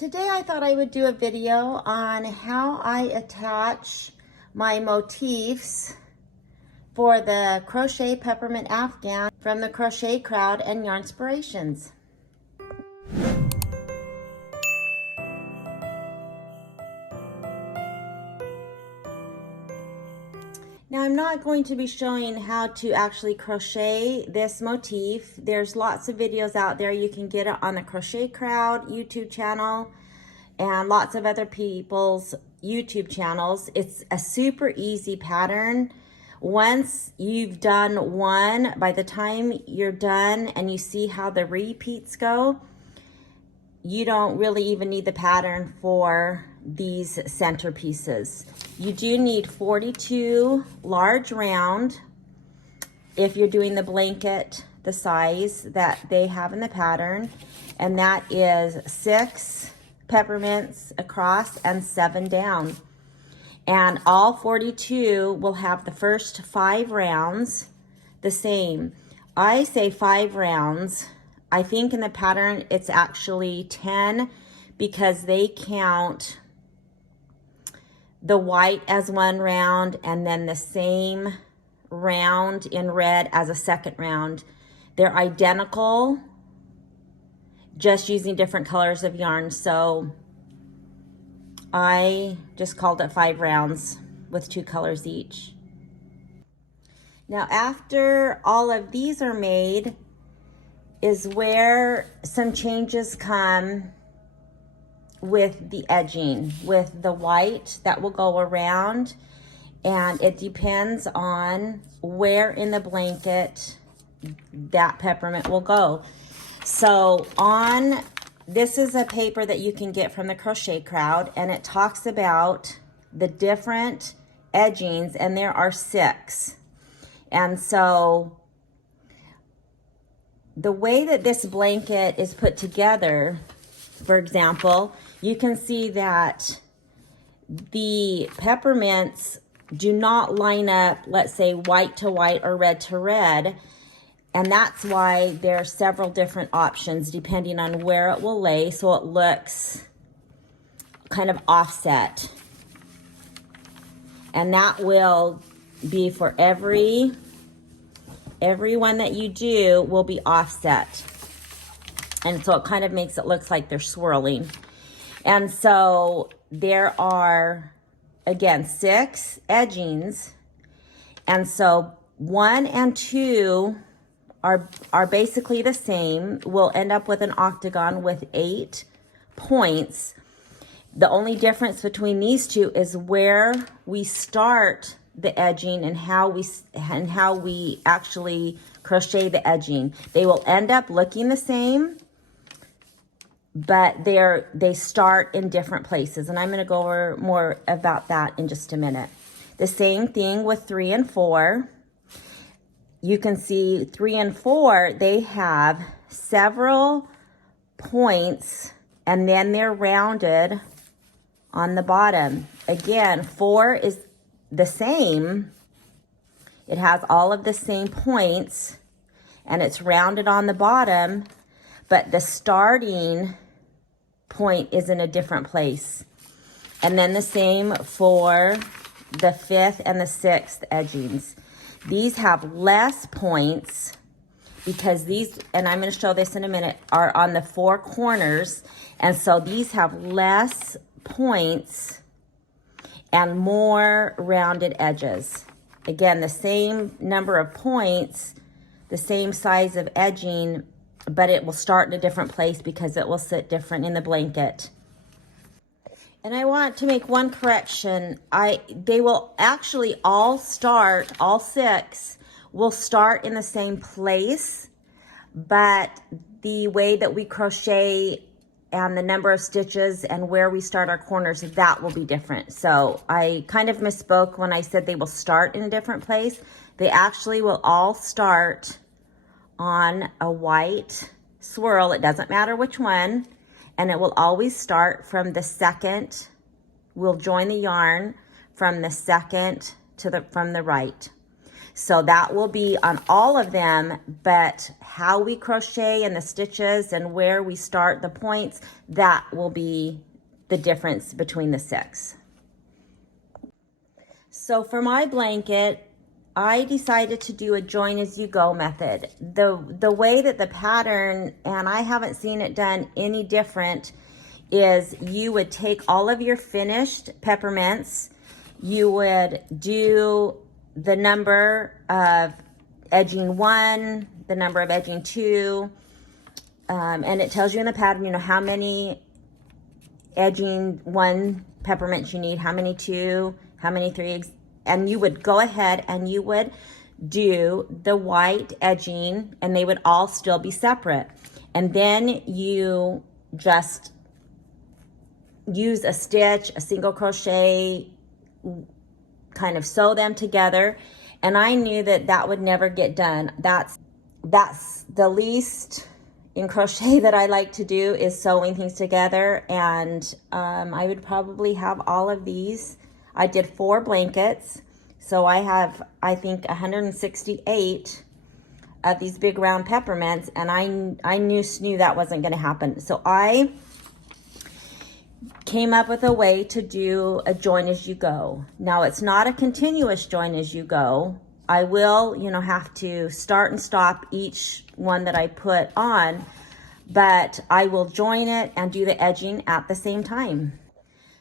Today I thought I would do a video on how I attach my motifs for the Crochet Peppermint Afghan from the Crochet Crowd and Yarnspirations. Now I'm not going to be showing how to actually crochet this motif. There's lots of videos out there. You can get it on the Crochet Crowd YouTube channel and lots of other people's YouTube channels. It's a super easy pattern. Once you've done one, by the time you're done and you see how the repeats go, you don't really even need the pattern for these centerpieces. You do need 42 large round if you're doing the blanket, the size that they have in the pattern, and that is 6 peppermints across and 7 down. And all 42 will have the first 5 rounds the same. I say 5 rounds. I think in the pattern it's actually 10 because they count the white as 1 round and then the same round in red as a second round. They're identical, just using different colors of yarn. So I just called it 5 rounds with 2 colors each. Now after all of these are made is where some changes come with the edging, with the white that will go around, and it depends on where in the blanket that peppermint will go. So this is a paper that you can get from the Crochet Crowd, and it talks about the different edgings, and there are 6. And so the way that this blanket is put together, for example, you can see that the peppermints do not line up, let's say, white to white or red to red. And that's why there are several different options depending on where it will lay, so it looks kind of offset. And that will be for every one that you do will be offset. And so it kind of makes it look like they're swirling. And so there are, again, 6 edgings. And so 1 and 2 are basically the same. We'll end up with an octagon with 8 points. The only difference between these two is where we start the edging and how we actually crochet the edging. They will end up looking the same, but they start in different places, and I'm going to go over more about that in just a minute. The same thing with 3 and 4. You can see 3 and 4, they have several points, and then they're rounded on the bottom. Again, 4 is the same. It has all of the same points, and it's rounded on the bottom, but the starting point is in a different place. And then the same for the 5th and the 6th edgings. These have less points because these, and I'm going to show this in a minute, are on the 4 corners. And so these have less points and more rounded edges. Again, the same number of points, the same size of edging, but it will start in a different place because it will sit different in the blanket. And I want to make one correction. They will actually all 6 will start in the same place, but the way that we crochet and the number of stitches and where we start our corners, that will be different. So I kind of misspoke when I said they will start in a different place. They actually will all start on a white swirl. It doesn't matter which one. And it will always start from the second. We'll join the yarn from the second from the right. So that will be on all of them, but how we crochet and the stitches and where we start the points, that will be the difference between the 6. So for my blanket, I decided to do a join as you go method. The way that the pattern, and I haven't seen it done any different, is you would take all of your finished peppermints, you would do the number of edging 1, the number of edging 2, and it tells you in the pattern, you know, how many edging 1 peppermints you need, how many 2, how many 3, and you would go ahead and you would do the white edging, and they would all still be separate. And then you just use a stitch, a single crochet, kind of sew them together. And I knew that that would never get done. That's the least in crochet that I like to do, is sewing things together. And I would probably have all of these. I did 4 blankets, so I have, I think, 168 of these big round peppermints, and I knew that wasn't going to happen. So I came up with a way to do a join as you go. Now, it's not a continuous join as you go. I will, you know, have to start and stop each one that I put on, but I will join it and do the edging at the same time.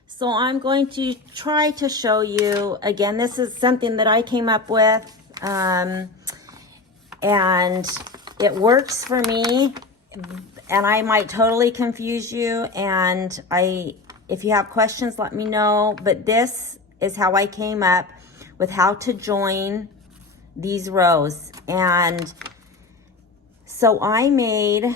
So I'm going to try to show you, again, this is something that I came up with, and it works for me, and I might totally confuse you, and if you have questions, let me know, but this is how I came up with how to join these rows. And so I made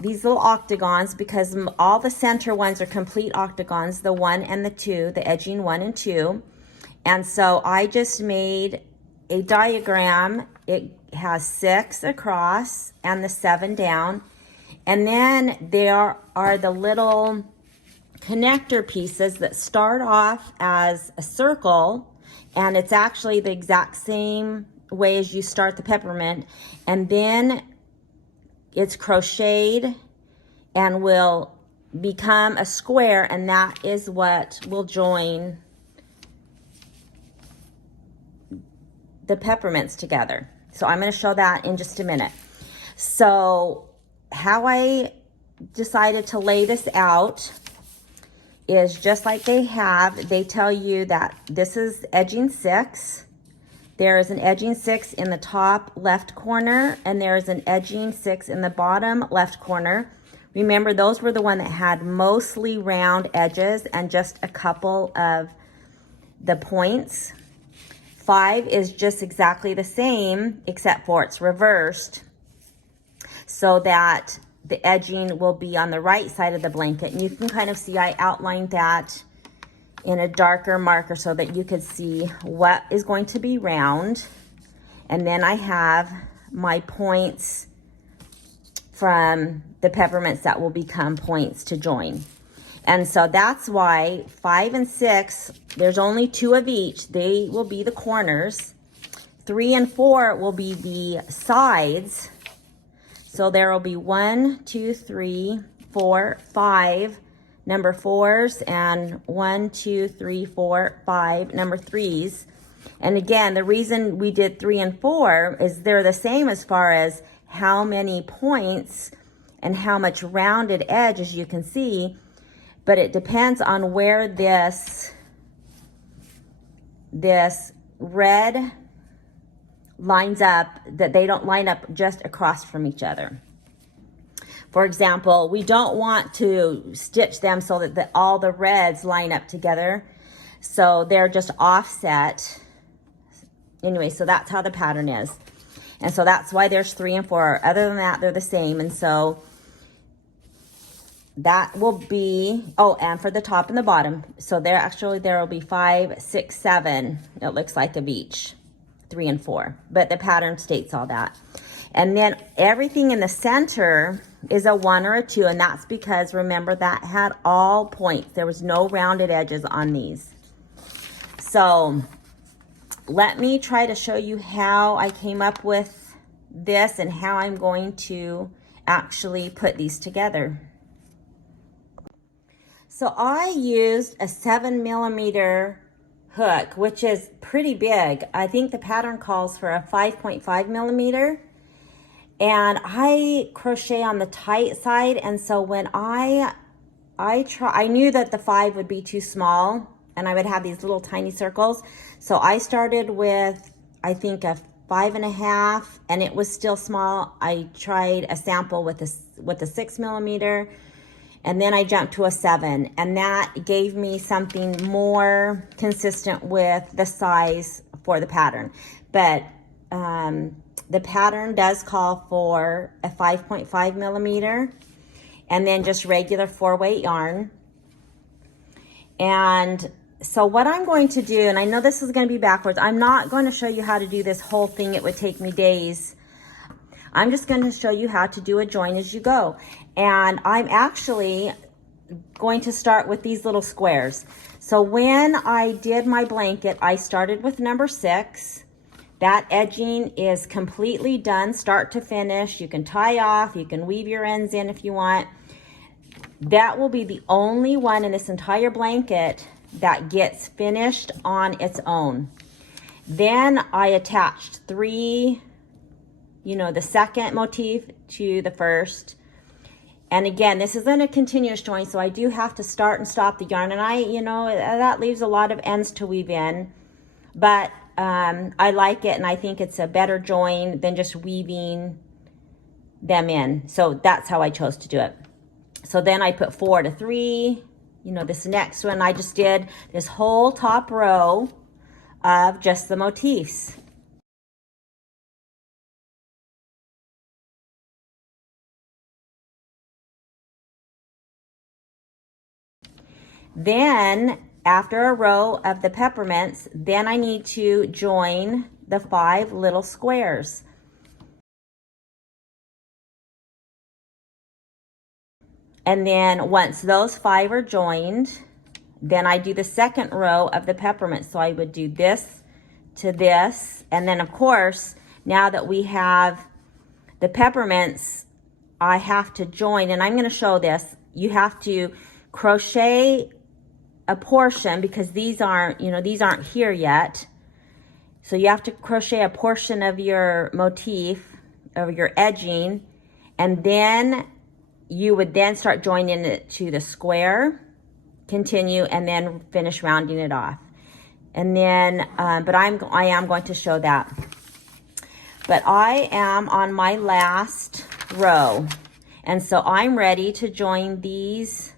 these little octagons because all the center ones are complete octagons, the 1 and the 2, the edging 1 and 2. And so I just made a diagram. It has 6 across and the 7 down. And then there are the little connector pieces that start off as a circle, and it's actually the exact same way as you start the peppermint. And then it's crocheted and will become a square, and that is what will join the peppermints together. So I'm going to show that in just a minute. So how I decided to lay this out is just like they tell you that this is edging 6. There is an edging 6 in the top left corner, and there is an edging 6 in the bottom left corner. Remember, those were the one that had mostly round edges and just a couple of the points. 5 is just exactly the same, except for it's reversed, so that the edging will be on the right side of the blanket. And you can kind of see I outlined that in a darker marker so that you could see what is going to be round. And then I have my points from the peppermints that will become points to join. And so that's why 5 and 6, there's only 2 of each. They will be the corners. 3 and 4 will be the sides. So there will be 1, 2, 3, 4, 5 number 4s, and 1, 2, 3, 4, 5 number 3s. And again, the reason we did 3 and 4 is they're the same as far as how many points and how much rounded edge, as you can see, but it depends on where this red lines up, that they don't line up just across from each other. For example, we don't want to stitch them so that all the reds line up together, so they're just offset. Anyway, so that's how the pattern is. And so that's why there's 3 and 4. Other than that, they're the same. And so that will be, oh, and for the top and the bottom. So there will be 5, 6, 7, it looks like, of each, 3 and 4. But the pattern states all that. And then everything in the center is a 1 or a 2, and that's because, remember, that had all points. There was no rounded edges on these. So let me try to show you how I came up with this and how I'm going to actually put these together. So I used a 7mm hook, which is pretty big. I think the pattern calls for a 5.5mm. And I crochet on the tight side, and so when I knew that the 5 would be too small and I would have these little tiny circles. So I started with, I think, a 5.5, and it was still small. I tried a sample with a 6mm, and then I jumped to a 7, and that gave me something more consistent with the size for the pattern. But the pattern does call for a 5.5mm, and then just regular 4-weight yarn. And so what I'm going to do, and I know this is going to be backwards, I'm not going to show you how to do this whole thing. It would take me days. I'm just going to show you how to do a join as you go. And I'm actually going to start with these little squares. So when I did my blanket, I started with number 6. That edging is completely done, start to finish. You can tie off, you can weave your ends in if you want. That will be the only one in this entire blanket that gets finished on its own. Then I attached 3, the second motif to the first. And again, this isn't a continuous join, so I do have to start and stop the yarn. And that leaves a lot of ends to weave in. But I like it, and I think it's a better join than just weaving them in. So that's how I chose to do it. So then I put 4 to 3, this next one, I just did this whole top row of just the motifs. Then after a row of the peppermints, then I need to join the 5 little squares. And then once those 5 are joined, then I do the second row of the peppermint. So I would do this to this. And then of course, now that we have the peppermints, I have to join, and I'm going to show this. You have to crochet a portion, because these aren't here yet. So you have to crochet a portion of your motif, of your edging, and then you would then start joining it to the square, continue, and then finish rounding it off. And then, but I am going to show that. But I am on my last row, and so I'm ready to join these.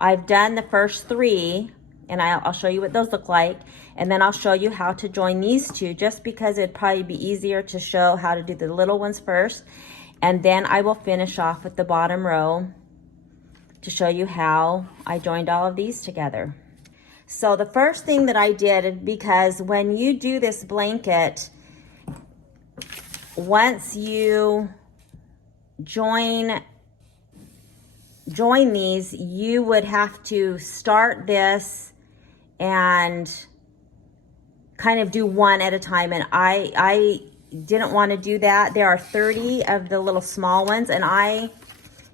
I've done the first 3, and I'll show you what those look like, and then I'll show you how to join these 2, just because it'd probably be easier to show how to do the little ones first, and then I will finish off with the bottom row to show you how I joined all of these together. So the first thing that I did, because when you do this blanket, once you join these, you would have to start this and kind of do one at a time, and I didn't want to do that. There are 30 of the little small ones, and I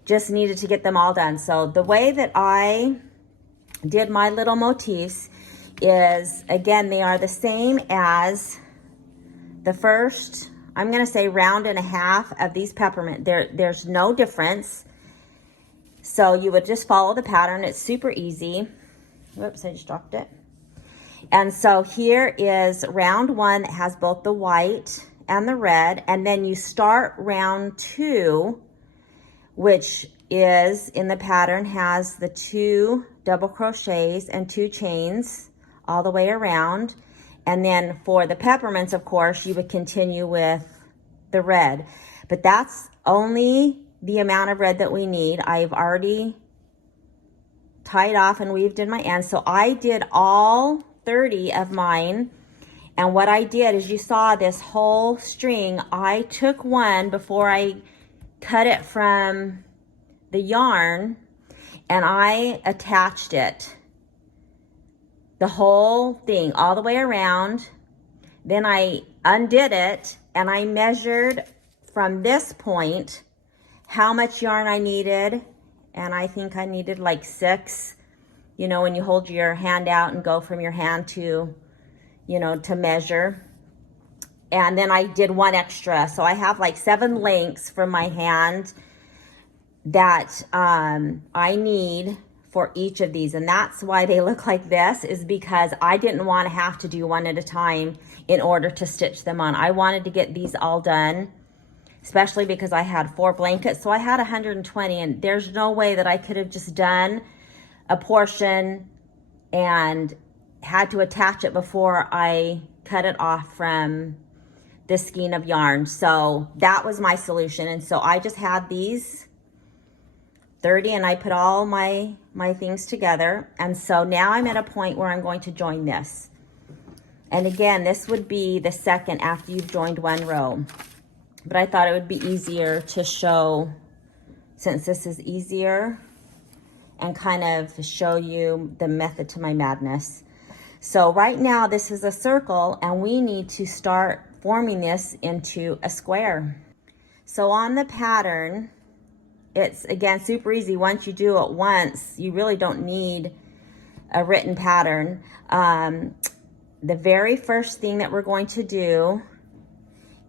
just needed to get them all done. So the way that I did my little motifs is, again, they are the same as the first, I'm going to say, round and a half of these peppermint. There's no difference. So you would just follow the pattern. It's super easy. Whoops, I just dropped it. And so here is round 1 that has both the white and the red. And then you start round 2, which is in the pattern, has the 2 double crochets and 2 chains all the way around. And then for the peppermints, of course, you would continue with the red. But that's only the amount of red that we need. I've already tied off and weaved in my ends. So I did all 30 of mine. And what I did is, you saw this whole string, I took one before I cut it from the yarn, and I attached it, the whole thing all the way around. Then I undid it and I measured from this point how much yarn I needed. And I think I needed like 6, you know, when you hold your hand out and go from your hand to, you know, to measure. And then I did 1 extra. So I have like 7 lengths from my hand that I need for each of these. And that's why they look like this, is because I didn't want to have to do 1 at a time in order to stitch them on. I wanted to get these all done, especially because I had 4 blankets. So I had 120, and there's no way that I could have just done a portion and had to attach it before I cut it off from this skein of yarn. So that was my solution. And so I just had these 30 and I put all my things together. And so now I'm at a point where I'm going to join this. And again, this would be the second after you've joined 1 row. But I thought it would be easier to show, since this is easier, and kind of show you the method to my madness. So right now this is a circle and we need to start forming this into a square. So on the pattern, it's again super easy. Once you do it once, you really don't need a written pattern. The very first thing that we're going to do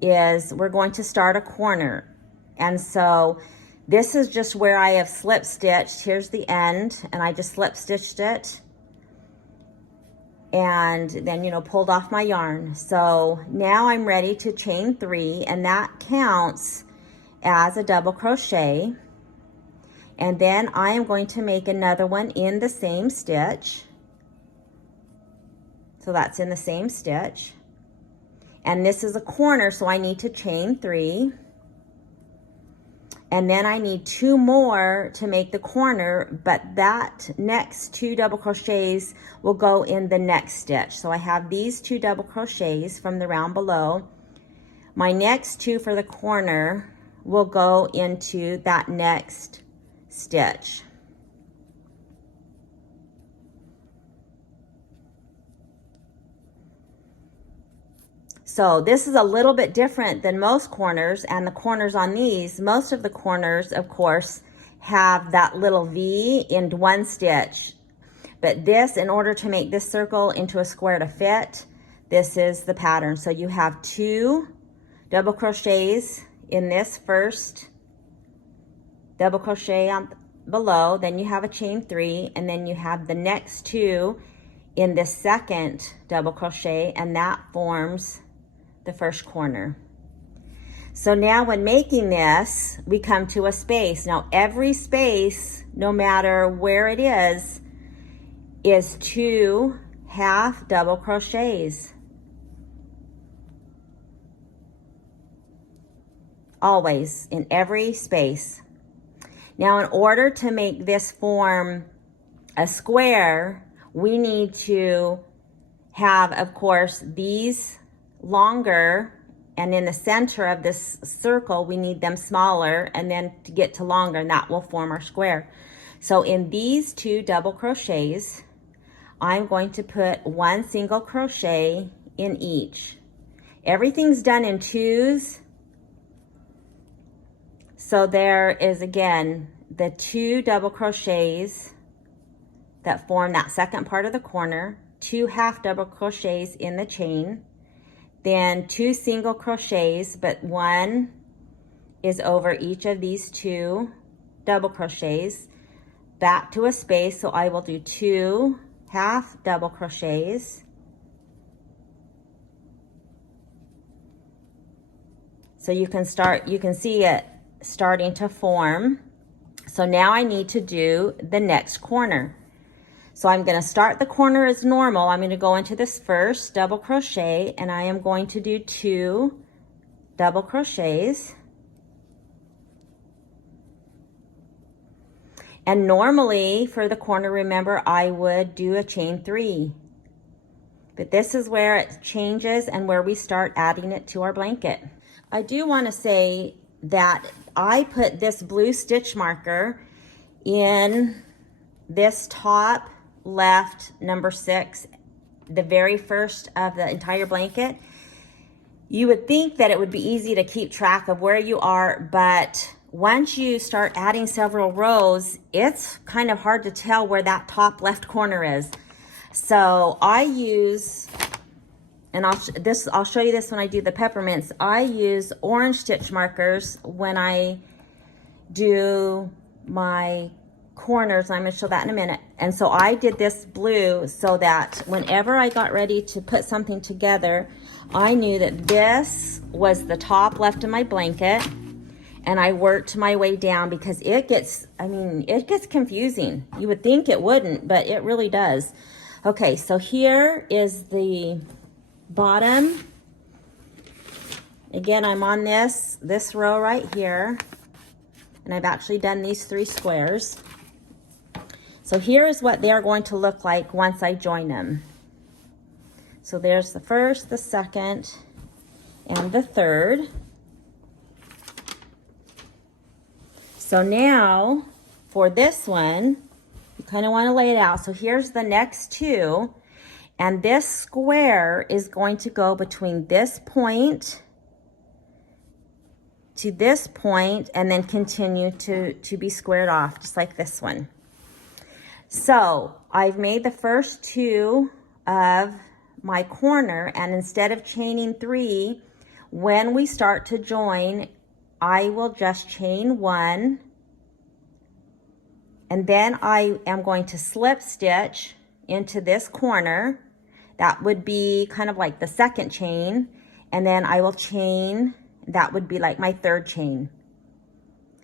is we're going to start a corner. And so this is just where I have slip stitched. Here's the end, and I just slip stitched it. And then, you know, pulled off my yarn. So now I'm ready to chain 3, and that counts as a double crochet. And then I am going to make another one in the same stitch. So that's in the same stitch. And this is a corner, so I need to chain 3. And then I need 2 more to make the corner, but that next 2 double crochets will go in the next stitch. So I have these 2 double crochets from the round below. My next 2 for the corner will go into that next stitch. So this is a little bit different than most corners, and the corners on these, most of the corners, of course, have that little V in 1 stitch. But this, in order to make this circle into a square to fit, this is the pattern. So you have 2 double crochets in this first double crochet on below, then you have a chain 3, and then you have the next 2 in the second double crochet, and that forms the first corner. So now when making this, we come to a space. Now every space, no matter where it is 2 half double crochets. Always, in every space. Now in order to make this form a square, we need to have, of course, these longer, and in the center of this circle we need them smaller, and then to get to longer, and that will form our square. So in these 2 double crochets, I'm going to put 1 single crochet in each. Everything's done in 2s. So there is again the 2 double crochets that form that second part of the corner, 2 half double crochets in the chain, then 2 single crochets, but 1 is over each of these 2 double crochets, back to a space. So I will do 2 half double crochets, so you can see it starting to form. So now I need to do the next corner. So I'm going to start the corner as normal. I'm going to go into this first double crochet, and I am going to do 2 double crochets. And normally for the corner, remember, I would do a chain 3. But this is where it changes and where we start adding it to our blanket. I do want to say that I put this blue stitch marker in this top left number 6, the very first of the entire blanket. You would think that it would be easy to keep track of where you are, but once you start adding several rows, it's kind of hard to tell where that top left corner is. So I use, and I'll show you this when I do the peppermints. I use orange stitch markers when I do my corners. I'm going to show that in a minute. And so I did this blue so that whenever I got ready to put something together, I knew that this was the top left of my blanket, and I worked my way down because it gets, it gets confusing. You would think it wouldn't, but it really does. Okay, so here is the bottom. Again, I'm on this row right here, and I've actually done these 3 squares. So here is what they are going to look like once I join them. So there's the first, the second, and the third. So now for this one, you kind of want to lay it out. So here's the next 2, and this square is going to go between this point to this point and then continue to be squared off, just like this one. So I've made the first 2 of my corner, and instead of chaining 3, when we start to join, I will just chain 1, and then I am going to slip stitch into this corner. That would be kind of like the second chain, and then I will chain, that would be like my 3rd chain.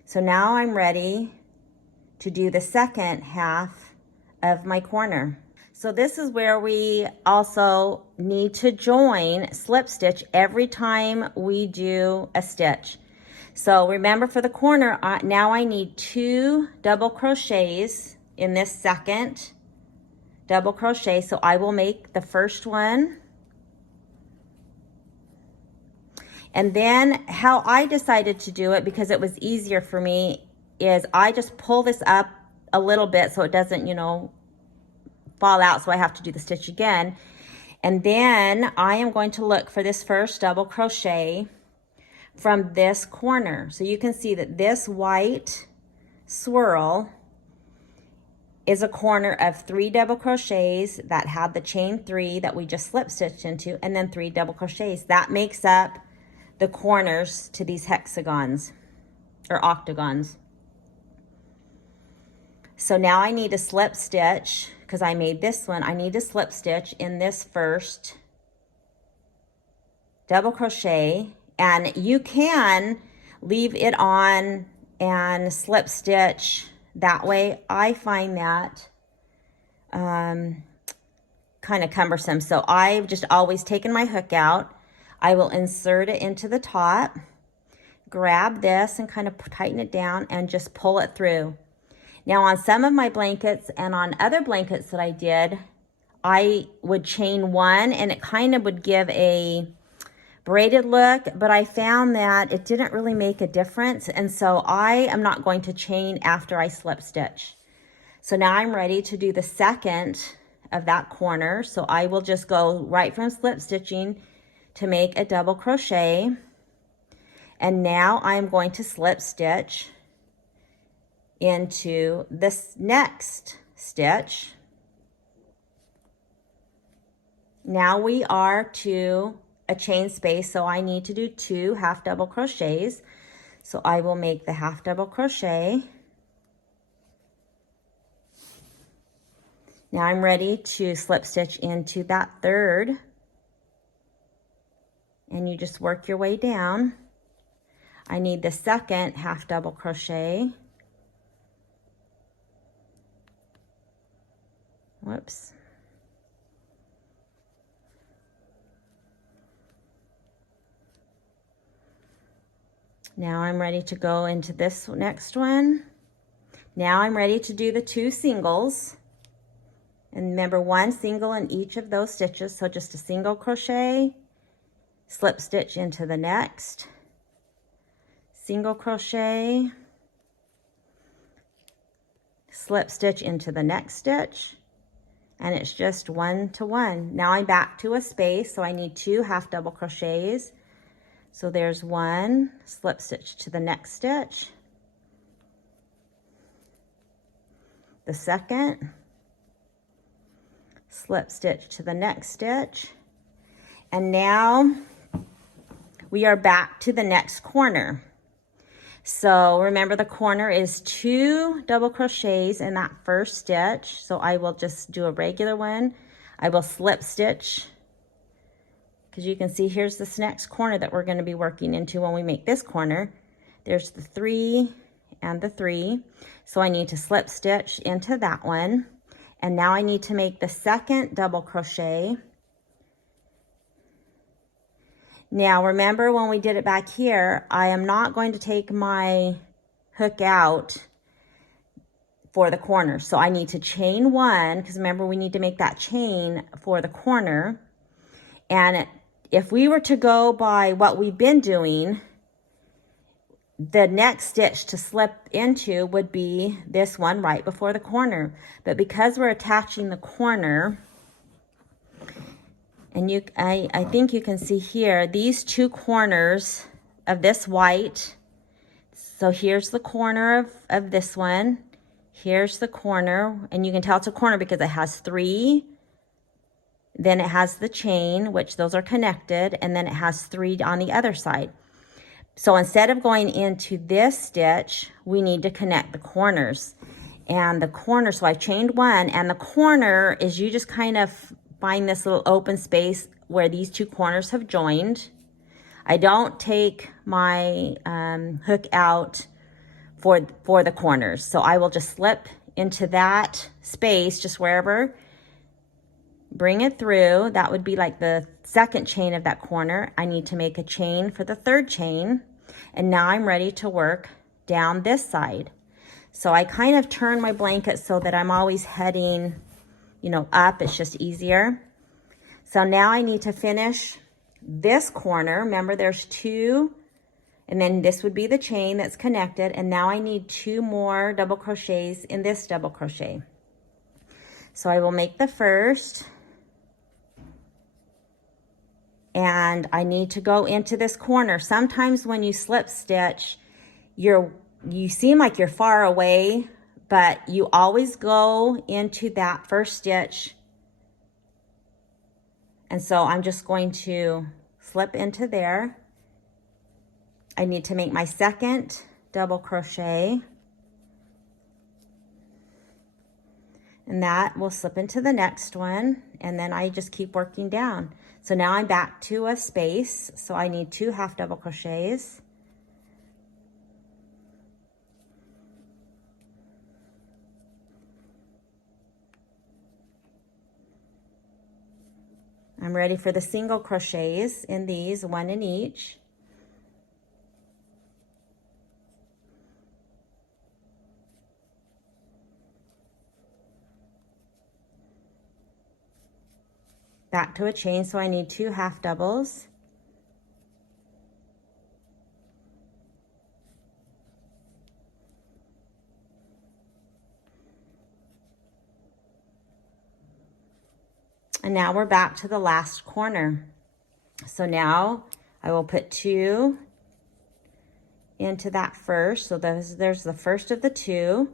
So now I'm ready to do the second half of my corner. So this is where we also need to join slip stitch every time we do a stitch. So remember, for the corner, now I need 2 double crochets in this second double crochet. So I will make the first one. And then how I decided to do it, because it was easier for me, is I just pull this up a little bit so it doesn't, fall out, so I have to do the stitch again. And then I am going to look for this first double crochet from this corner. So you can see that this white swirl is a corner of 3 double crochets that have the chain 3 that we just slip stitched into, and then 3 double crochets. That makes up the corners to these hexagons or octagons. So now I need to slip stitch, because I made this one, I need to slip stitch in this first double crochet, and you can leave it on and slip stitch that way. I find that kind of cumbersome, so I've just always taken my hook out. I will insert it into the top, grab this and kind of tighten it down and just pull it through. Now on some of my blankets and on other blankets that I did, I would chain 1 and it kind of would give a braided look, but I found that it didn't really make a difference, and so I am not going to chain after I slip stitch. So now I'm ready to do the second of that corner, so I will just go right from slip stitching to make a double crochet, and now I'm going to slip stitch into this next stitch. Now we are to a chain space, so I need to do 2 half double crochets. So I will make the half double crochet. Now I'm ready to slip stitch into that 3rd, and you just work your way down. I need the second half double crochet. Whoops. Now I'm ready to go into this next one. Now I'm ready to do the 2 singles. And remember, 1 single in each of those stitches. So just a single crochet, slip stitch into the next, single crochet, slip stitch into the next stitch, and it's just 1 to 1. Now I'm back to a space, so I need 2 half double crochets. So there's one, slip stitch to the next stitch, the second, slip stitch to the next stitch, and now we are back to the next corner. So remember, the corner is 2 double crochets in that first stitch. So I will just do a regular one. I will slip stitch, because you can see here's this next corner that we're going to be working into when we make this corner. There's the 3 and the 3. So I need to slip stitch into that one. And now I need to make the second double crochet. Now remember, when we did it back here, I am not going to take my hook out for the corner. So I need to chain 1, because remember, we need to make that chain for the corner. And if we were to go by what we've been doing, the next stitch to slip into would be this one right before the corner. But because we're attaching the corner, and I think you can see here, these 2 corners of this white. So here's the corner of this one. Here's the corner, and you can tell it's a corner because it has 3. Then it has the chain, which those are connected, and then it has 3 on the other side. So instead of going into this stitch, we need to connect the corners. And the corner, so I chained 1, and the corner is, you just kind of find this little open space where these 2 corners have joined. I don't take my hook out for the corners. So I will just slip into that space, just wherever, bring it through. That would be like the second chain of that corner. I need to make a chain for the 3rd chain. And now I'm ready to work down this side. So I kind of turn my blanket so that I'm always heading, you know, up. It's just easier. So now I need to finish this corner. Remember, there's 2, and then this would be the chain that's connected. And now I need 2 more double crochets in this double crochet. So I will make the first, and I need to go into this corner. Sometimes when you slip stitch, you seem like you're far away, but you always go into that first stitch. And so I'm just going to slip into there. I need to make my second double crochet, and that will slip into the next one, and then I just keep working down. So now I'm back to a space, so I need 2 half double crochets. I'm ready for the single crochets in these, 1 in each. Back to a chain, so I need 2 half doubles. And now we're back to the last corner. So now I will put 2 into that first. So there's the first of the 2.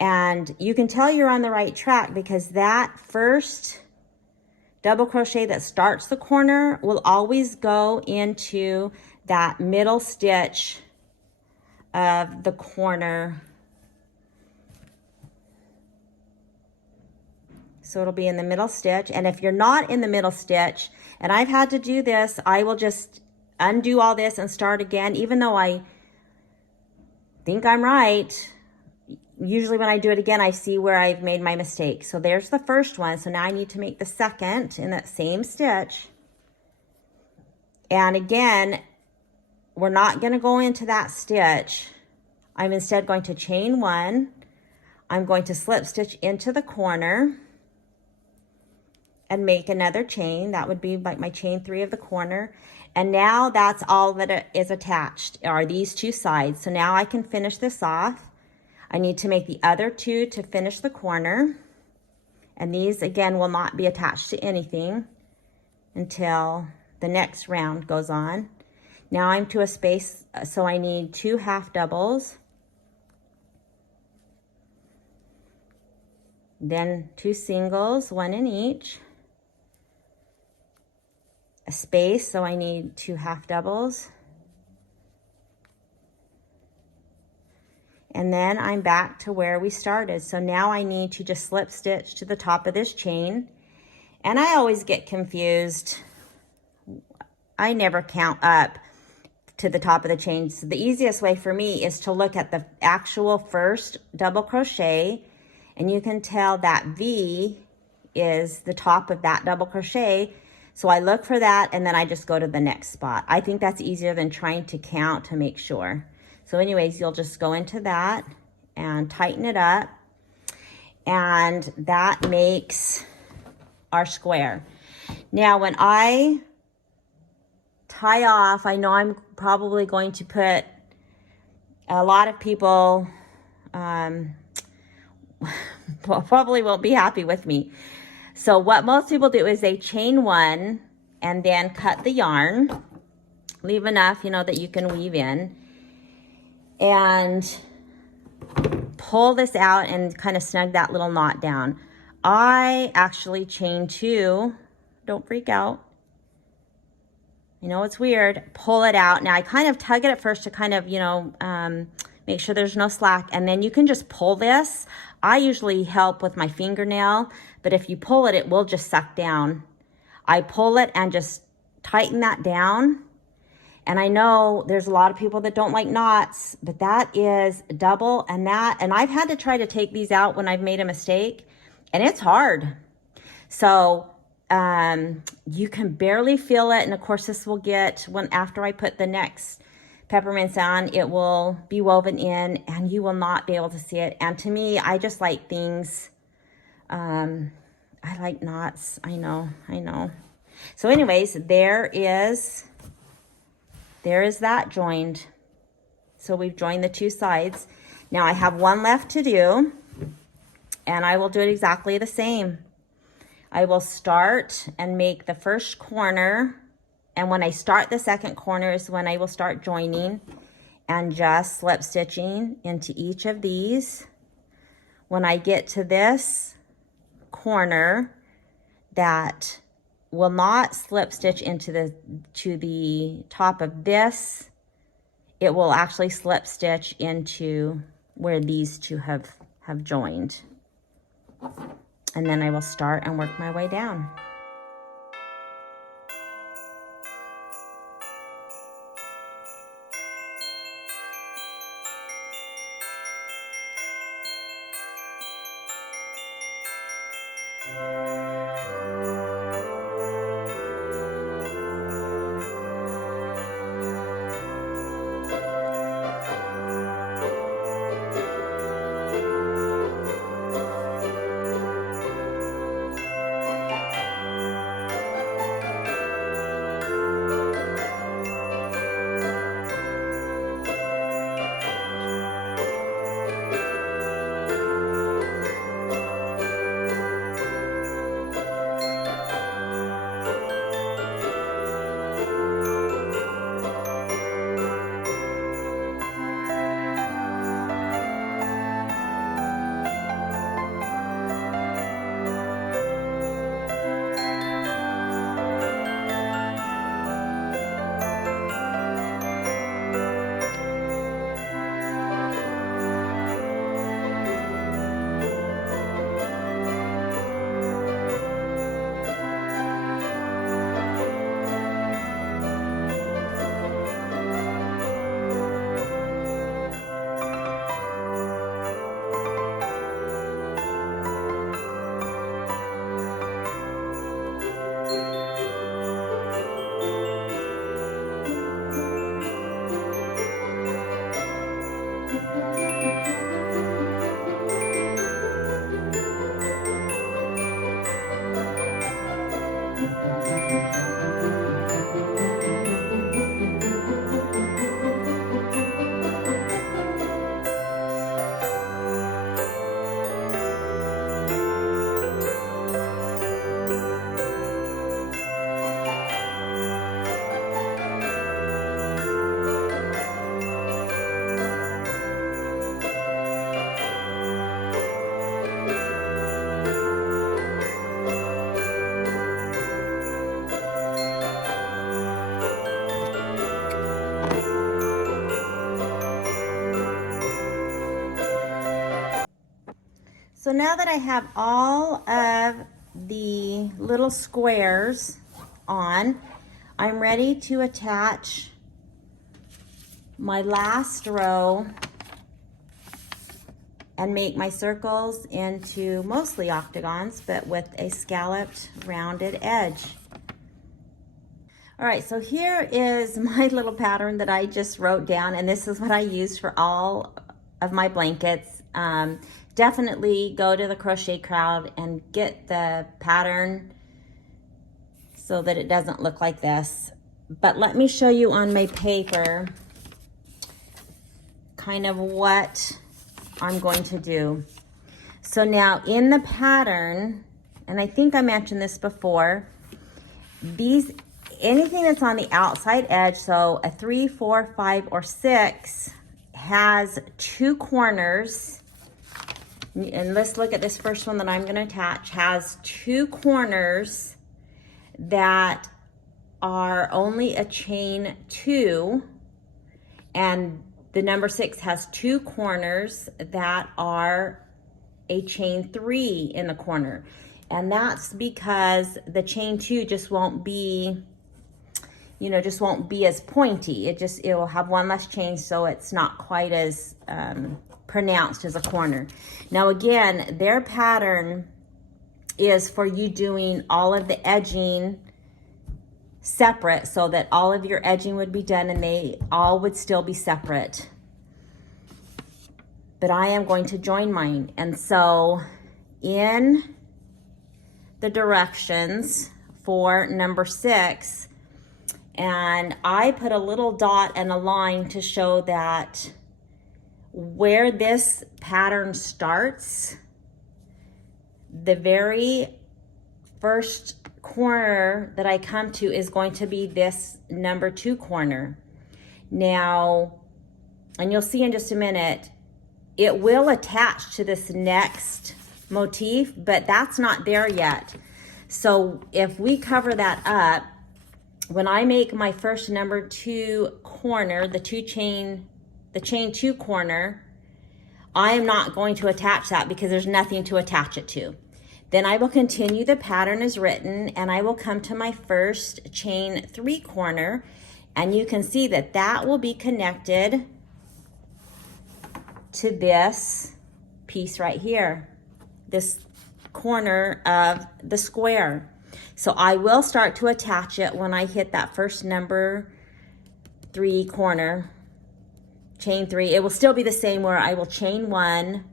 And you can tell you're on the right track, because that first double crochet that starts the corner will always go into that middle stitch of the corner. So it'll be in the middle stitch. And if you're not in the middle stitch, and I've had to do this, I will just undo all this and start again, even though I think I'm right. Usually when I do it again, I see where I've made my mistake. So there's the first one. So now I need to make the second in that same stitch. And again, we're not going to go into that stitch. I'm instead going to chain 1. I'm going to slip stitch into the corner and make another chain. That would be like my chain 3 of the corner. And now that's all that is attached, are these 2 sides. So now I can finish this off. I need to make the other 2 to finish the corner. And these, again, will not be attached to anything until the next round goes on. Now I'm to a space, so I need 2 half doubles, then 2 singles, 1 in each, a space, so I need 2 half doubles, and then I'm back to where we started. So now I need to just slip stitch to the top of this chain, and I always get confused. I never count up to the top of the chain. So the easiest way for me is to look at the actual first double crochet, and you can tell that V is the top of that double crochet. So I look for that, and then I just go to the next spot. I think that's easier than trying to count to make sure. So anyways, you'll just go into that and tighten it up, and that makes our square. Now when I tie off, I know I'm probably going to put, a lot of people probably won't be happy with me. So what most people do is they chain 1 and then cut the yarn, leave enough, you know, that you can weave in, and pull this out and kind of snug that little knot down. I actually chain 2, don't freak out. You know, it's weird. Pull it out. Now I kind of tug it at first to kind of, you know, make sure there's no slack, and then you can just pull this. I usually help with my fingernail, but if you pull it, it will just suck down. I pull it and just tighten that down. And I know there's a lot of people that don't like knots, but that is double, and I've had to try to take these out when I've made a mistake, and it's hard. So you can barely feel it. And of course this will get, after I put the next peppermints on, it will be woven in and you will not be able to see it. And to me, I just like things, I like knots. I know. So anyways, there is that joined. So we've joined the 2 sides. Now I have 1 left to do, and I will do it exactly the same. I will start and make the first corner, and when I start the second corner is when I will start joining and just slip stitching into each of these. When I get to this corner that will not slip stitch into the top of this, it will actually slip stitch into where these 2 have joined. And then I will start and work my way down. So now that I have all of the little squares on, I'm ready to attach my last row and make my circles into mostly octagons, but with a scalloped rounded edge. All right, so here is my little pattern that I just wrote down, and this is what I use for all of my blankets. Definitely go to the Crochet Crowd and get the pattern so that it doesn't look like this. But let me show you on my paper kind of what I'm going to do. So now in the pattern, and I think I mentioned this before, anything that's on the outside edge, so a 3, 4, 5, or 6, has 2 corners. And let's look at this first one that I'm going to attach. Has 2 corners that are only a chain 2, and the number 6 has 2 corners that are a chain 3 in the corner. And that's because the chain 2 just won't be, just won't be as pointy. It will have one less chain, so it's not quite as pronounced as a corner. Now again, their pattern is for you doing all of the edging separate, so that all of your edging would be done and they all would still be separate. But I am going to join mine. And so in the directions for number 6, and I put a little dot and a line to show that where this pattern starts, the very first corner that I come to is going to be this number 2 corner. Now, and you'll see in just a minute, it will attach to this next motif, but that's not there yet. So if we cover that up, when I make my first number 2 corner, the chain 2 corner, I am not going to attach that because there's nothing to attach it to. Then I will continue the pattern as written, and I will come to my first chain 3 corner, and you can see that that will be connected to this piece right here, this corner of the square. So I will start to attach it when I hit that first number 3 corner, chain 3. It will still be the same, where I will chain 1,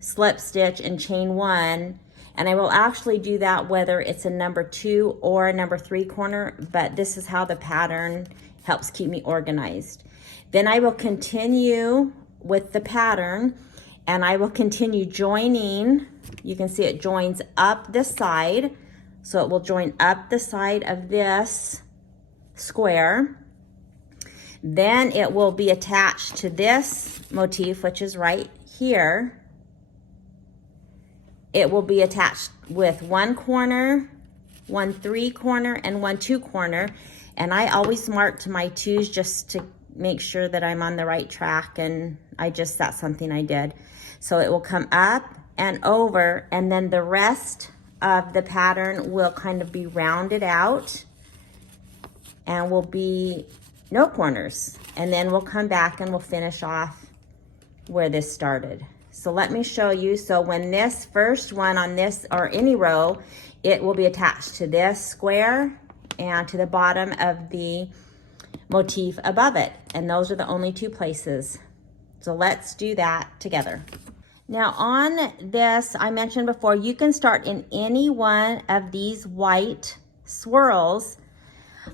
slip stitch, and chain 1. And I will actually do that whether it's a number 2 or a number 3 corner, but this is how the pattern helps keep me organized. Then I will continue with the pattern, and I will continue joining. You can see it joins up this side, so it will join up the side of this square. Then it will be attached to this motif, which is right here. It will be attached with 1 corner, 1 3 corner, and 1 2 corner. And I always marked my 2s just to make sure that I'm on the right track, and that's something I did. So it will come up and over, and then the rest of the pattern will kind of be rounded out and will be no corners. And then we'll come back and we'll finish off where this started. So let me show you. So when this first one on this, or any row, it will be attached to this square and to the bottom of the motif above it. And those are the only 2 places. So let's do that together. Now on this, I mentioned before, you can start in any one of these white swirls,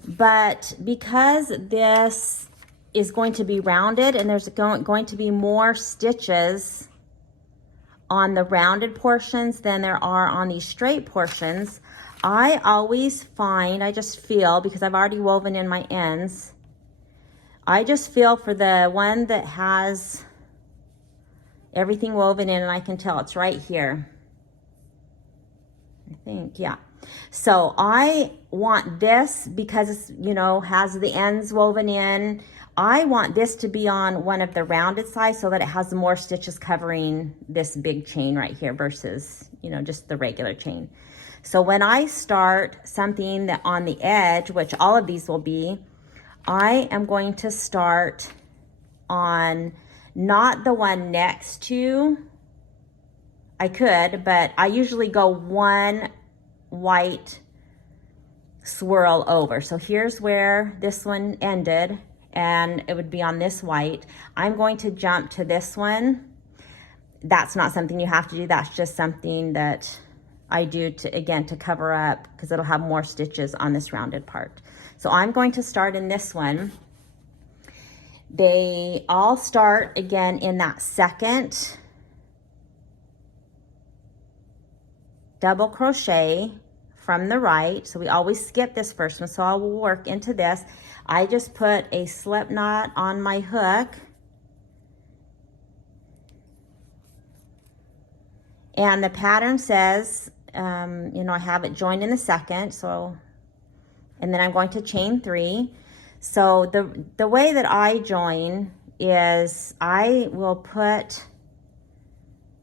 but because this is going to be rounded and there's going to be more stitches on the rounded portions than there are on these straight portions, I always find, I just feel, because I've already woven in my ends, I just feel for the one that has everything woven in, and I can tell it's right here. I think, yeah. So I want this because it's, has the ends woven in. I want this to be on one of the rounded sides so that it has more stitches covering this big chain right here versus, you know, just the regular chain. So when I start something that on the edge, which all of these will be, I am going to start on not the one next to, I could, but I usually go one white swirl over. So here's where this one ended, and it would be on this white. I'm going to jump to this one. That's not something you have to do. That's just something that I do to, again, to cover up, because it'll have more stitches on this rounded part. So I'm going to start in this one. They all start again in that second double crochet from the right. So we always skip this first one, so I will work into this. I just put a slip knot on my hook, and the pattern says, you know, I have it joined in the second, so, and then I'm going to chain 3. So the way that I join is I will put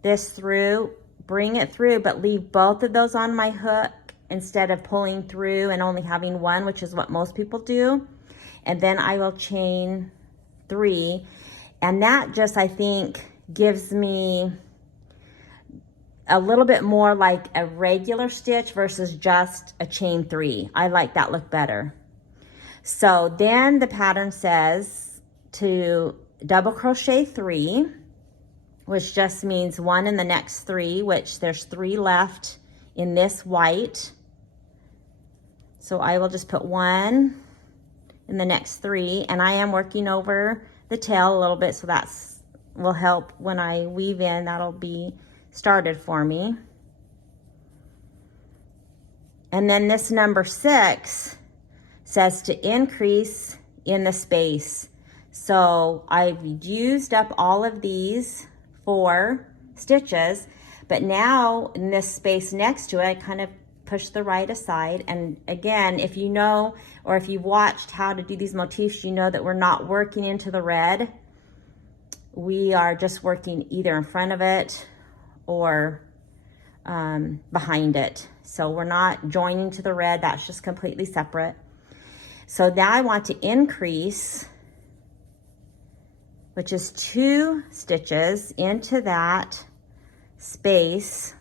this through, bring it through, but leave both of those on my hook instead of pulling through and only having one, which is what most people do. And then I will chain 3. And that just, I think, gives me a little bit more like a regular stitch versus just a chain 3. I like that look better. So then the pattern says to double crochet 3, which just means 1 in the next 3, which there's 3 left in this white. So I will just put 1 in the next 3, and I am working over the tail a little bit, so that's will help when I weave in. That'll be started for me. And then this number 6 says to increase in the space. So I've used up all of these 4 stitches, but now in this space next to it, I kind of push the right aside. And again, if you know, or if you've watched how to do these motifs, you know that we're not working into the red. We are just working either in front of it or behind it. So we're not joining to the red, that's just completely separate. So now I want to increase, which is 2 stitches into that space.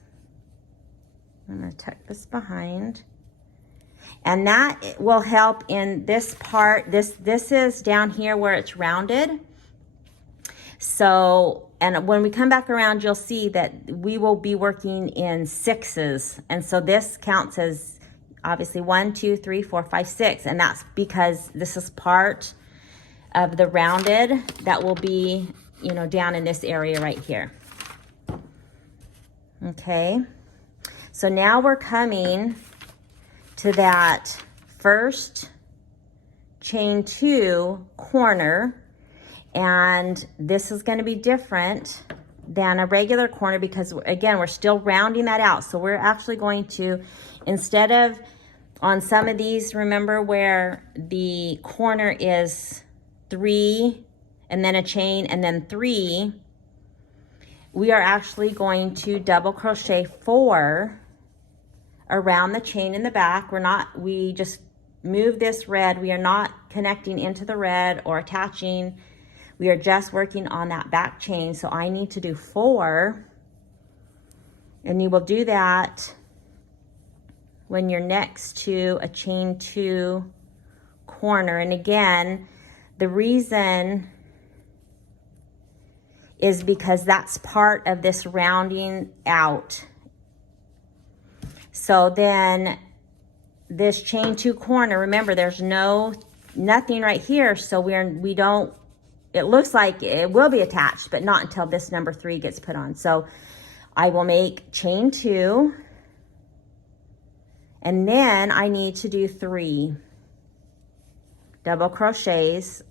I'm going to tuck this behind. And that will help in this part. This is down here where it's rounded. So, and when we come back around, you'll see that we will be working in 6s. And so this counts as obviously 1, 2, 3, 4, 5, 6. And that's because this is part of the rounded that will be, you know, down in this area right here. Okay. So now we're coming to that first chain 2 corner, and this is going to be different than a regular corner because, again, we're still rounding that out. So we're actually going to, instead of on some of these, remember where the corner is 3 and then a chain and then 3, we are actually going to double crochet 4 around the chain in the back. We just move this red. We are not connecting into the red or attaching. We are just working on that back chain. So I need to do 4, and you will do that when you're next to a chain 2 corner. And again, the reason is because that's part of this rounding out. So then this chain 2 corner, remember there's nothing right here, so we don't, it looks like it will be attached, but not until this number 3 gets put on. So I will make chain 2, and then I need to do 3 double crochets,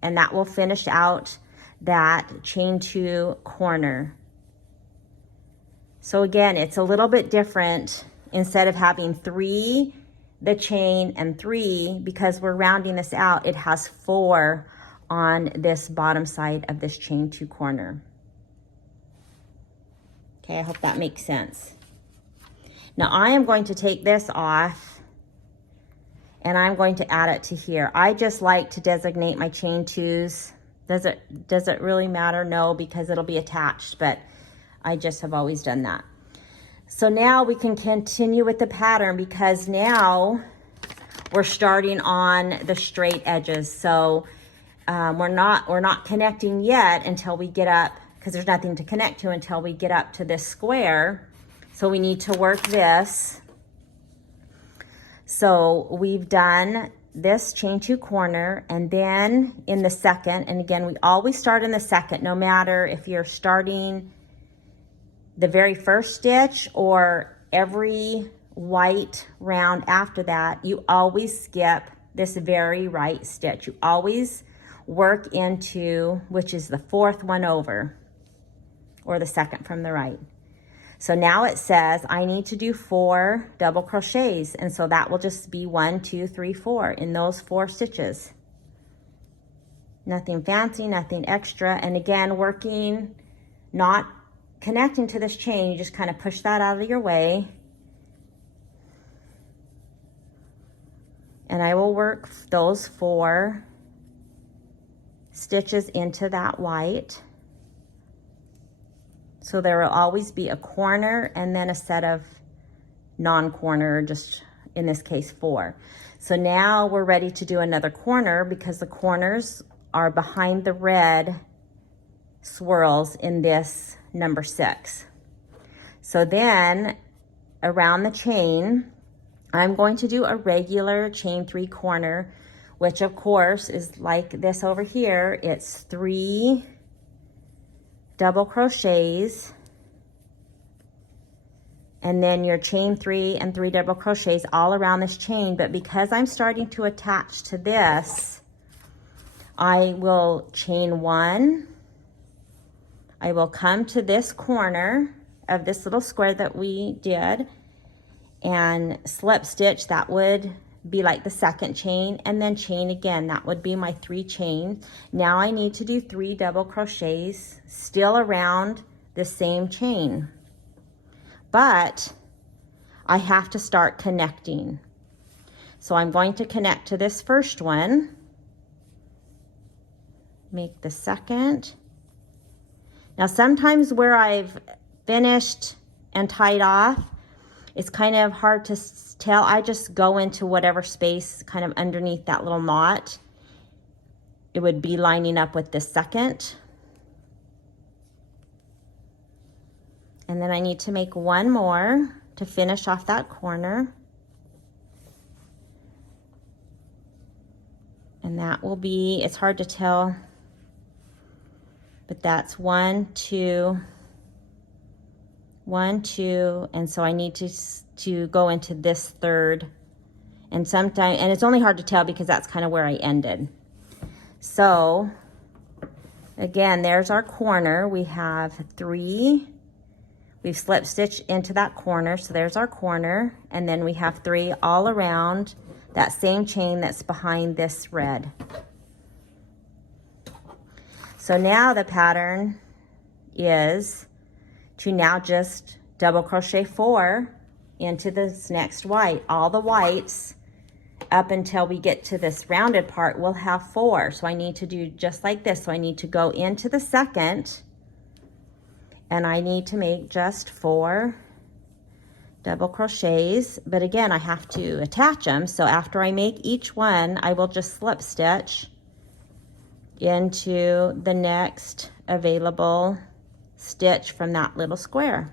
and that will finish out that chain 2 corner. So again, it's a little bit different. Instead of having 3, the chain, and 3, because we're rounding this out, it has 4 on this bottom side of this chain 2 corner. Okay, I hope that makes sense. Now I am going to take this off and I'm going to add it to here. I just like to designate my chain 2s. Does it really matter? No, because it'll be attached, but I just have always done that. So now we can continue with the pattern because now we're starting on the straight edges. So we're not connecting yet until we get up, because there's nothing to connect to until we get up to this square. So we need to work this. So we've done this chain 2 corner, and then in the second, and again, we always start in the second, no matter if you're starting the very first stitch or every white round after that, you always skip this very right stitch. You always work into, which is the 4th one over, or the second from the right. So now it says I need to do 4 double crochets, and so that will just be 1, 2, 3, 4 in those 4 stitches. Nothing fancy, nothing extra. And again, working, not connecting to this chain, you just kind of push that out of your way. And I will work those 4 stitches into that white. So there will always be a corner and then a set of non-corner, just in this case 4. So now we're ready to do another corner because the corners are behind the red swirls in this number 6. So then around the chain, I'm going to do a regular chain 3 corner, which of course is like this over here. It's 3 double crochets, and then your chain 3 and 3 double crochets all around this chain. But because I'm starting to attach to this, I will chain 1. I will come to this corner of this little square that we did and slip stitch. That would be like the second chain, and then chain again. That would be my 3 chains. Now I need to do 3 double crochets still around the same chain, but I have to start connecting. So I'm going to connect to this first one, make the second. Now sometimes where I've finished and tied off, it's kind of hard to tell. I just go into whatever space kind of underneath that little knot. It would be lining up with the second. And then I need to make 1 more to finish off that corner. And that will be, it's hard to tell, but that's 1, 2, 1, 2, and so I need to go into this third, and sometimes, and it's only hard to tell because that's kind of where I ended. So again, there's our corner. We have 3, we've slip stitched into that corner, so there's our corner, and then we have 3 all around that same chain that's behind this red. So now the pattern is to now just double crochet 4 into this next white. All the whites up until we get to this rounded part will have 4. So I need to do just like this. So I need to go into the second, and I need to make just 4 double crochets. But again, I have to attach them. So after I make each one, I will just slip stitch into the next available stitch from that little square.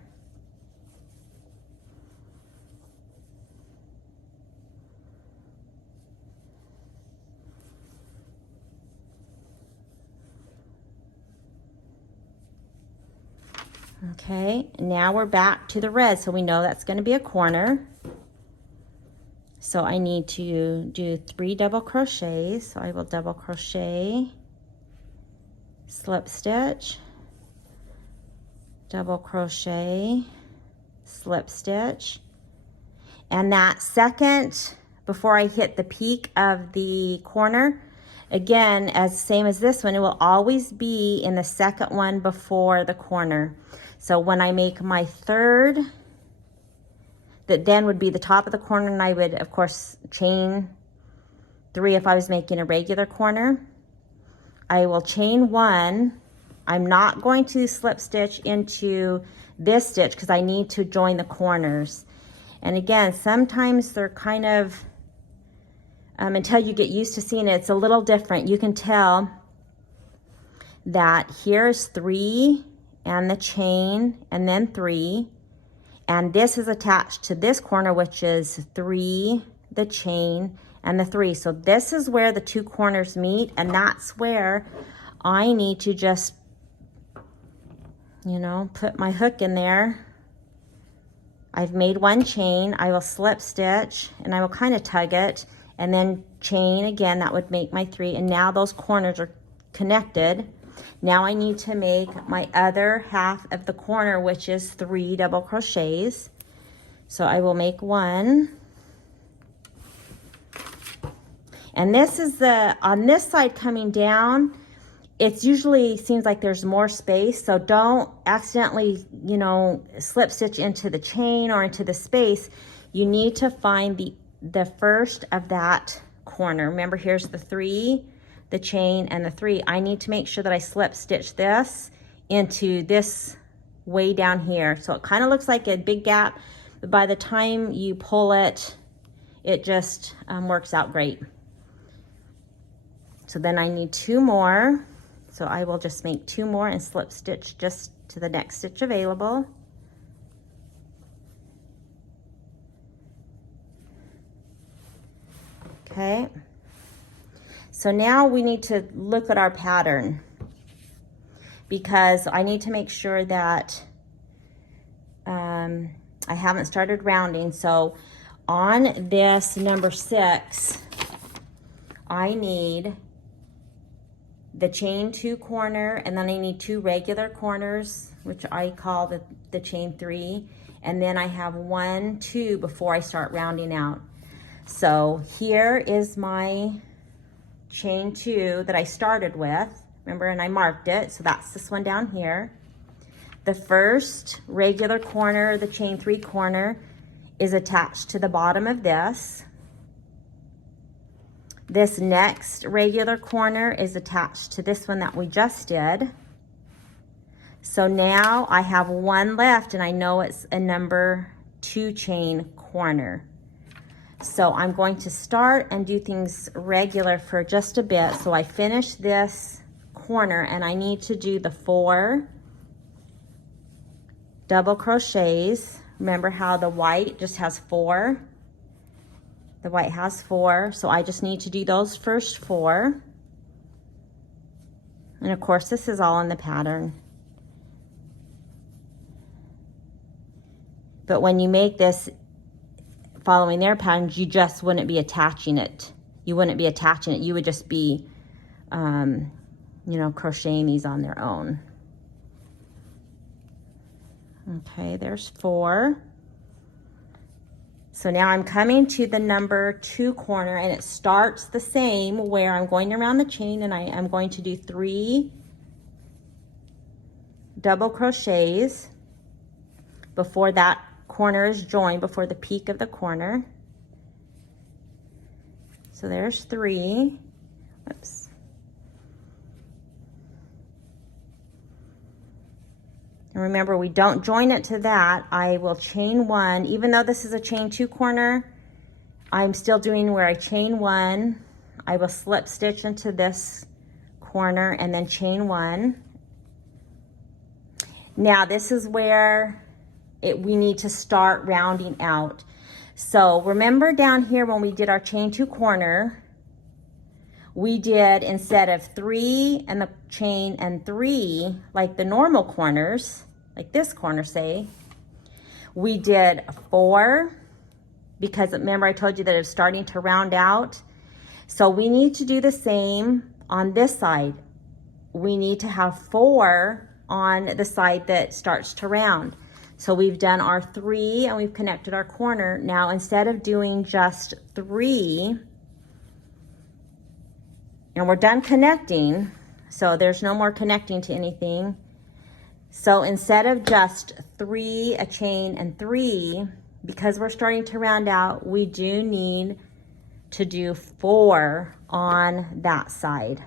Okay, now we're back to the red, so we know that's going to be a corner. So I need to do 3 double crochets. So I will double crochet, slip stitch, double crochet, slip stitch, and that second, before I hit the peak of the corner, Again, as same as this one, it will always be in the second one before the corner. So when I make my third, that then would be the top of the corner, and I would of course chain 3 if I was making a regular corner. I will chain 1. I'm not going to slip stitch into this stitch because I need to join the corners. And again, sometimes they're kind of, until you get used to seeing it, it's a little different. You can tell that here's 3 and the chain and then 3. And this is attached to this corner, which is 3, the chain, and the 3. So this is where the 2 corners meet, and that's where I need to just, you know, put my hook in there. I've made 1 chain. I will slip stitch, and I will kind of tug it, and then chain again. That would make my 3, and now those corners are connected. Now I need to make my other half of the corner, which is 3 double crochets. So I will make 1. And this is on this side coming down, it's usually seems like there's more space. So don't accidentally, you know, slip stitch into the chain or into the space. You need to find the first of that corner. Remember, here's the 3, the chain, and the 3. I need to make sure that I slip stitch this into this way down here. So it kind of looks like a big gap, but by the time you pull it, it just works out great. So then I need 2 more. So I will just make 2 more and slip stitch just to the next stitch available. Okay. So now we need to look at our pattern, because I need to make sure that I haven't started rounding. So on this number 6, I need the chain 2 corner, and then I need 2 regular corners, which I call the chain 3, and then I have 1, 2 before I start rounding out. So here is my chain 2 that I started with, remember, and I marked it, so that's this one down here. The first regular corner, the chain 3 corner, is attached to the bottom of this. This next regular corner is attached to this one that we just did. So now I have 1 left, and I know it's a number 2 chain corner. So I'm going to start and do things regular for just a bit. So I finish this corner, and I need to do the 4 double crochets. Remember how the white just has 4? The white has 4, so I just need to do those first 4. And of course, this is all in the pattern. But when you make this following their patterns, you just wouldn't be attaching it. You wouldn't be attaching it. You would just be, you know, crocheting these on their own. Okay, there's 4. So now I'm coming to the number 2 corner, and it starts the same, where I'm going around the chain, and I am going to do 3 double crochets before that corner is joined, before the peak of the corner. So there's 3. Oops. And remember, we don't join it to that. I will chain 1. Even though this is a chain 2 corner, I'm still doing where I chain 1. I will slip stitch into this corner and then chain 1. Now this is where we need to start rounding out. So remember down here when we did our chain 2 corner, we did, instead of 3 and the chain and 3 like the normal corners, like this corner say, we did 4, because remember I told you that it's starting to round out. So we need to do the same on this side. We need to have 4 on the side that starts to round. So we've done our 3 and we've connected our corner. Now instead of doing just 3, And we're done connecting, so there's no more connecting to anything. So instead of just 3, a chain and 3, because we're starting to round out, we do need to do 4 on that side.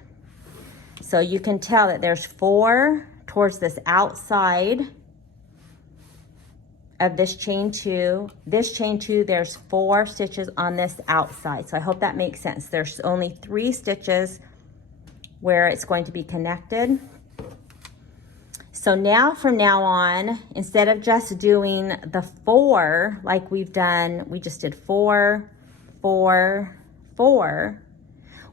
So you can tell that there's 4 towards this outside of this chain 2. This chain 2, there's 4 stitches on this outside. So I hope that makes sense. There's only 3 stitches where it's going to be connected. So now from now on, instead of just doing the 4 like we've done, we just did 4, 4, 4,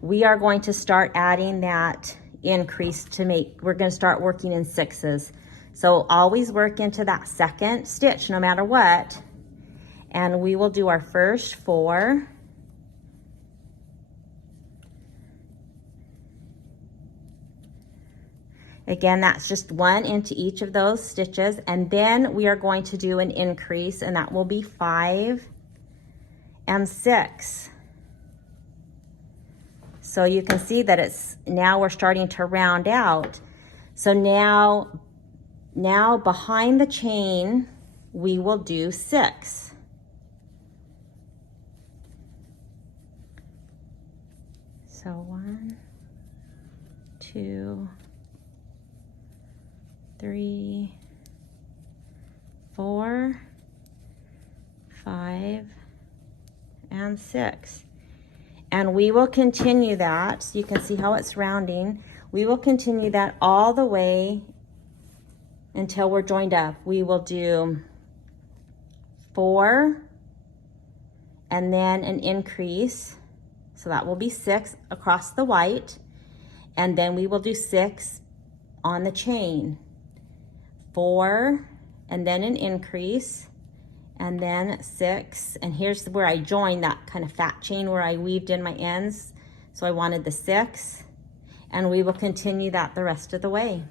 we are going to start adding that increase to make, we're going to start working in 6s. So always work into that second stitch no matter what. And we will do our first 4. Again, that's just 1 into each of those stitches. And then we are going to do an increase, and that will be 5 and 6. So you can see that it's, now we're starting to round out. So now behind the chain, we will do 6. So 1, 2, 3, 4, 5, and 6. And we will continue that. So you can see how it's rounding. We will continue that all the way until we're joined up. We will do 4 and then an increase. So that will be 6 across the white. And then we will do 6 on the chain. 4 and then an increase, and then 6. And here's where I joined that kind of fat chain where I weaved in my ends. So I wanted the 6, and we will continue that the rest of the way.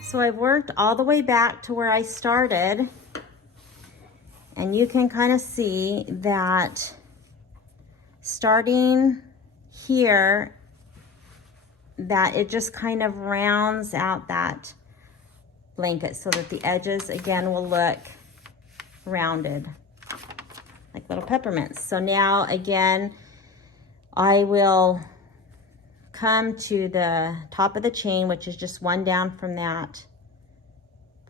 So I've worked all the way back to where I started, and you can kind of see that starting here, that it just kind of rounds out that blanket so that the edges again will look rounded like little peppermints. So now again, I will come to the top of the chain, which is just 1 down from that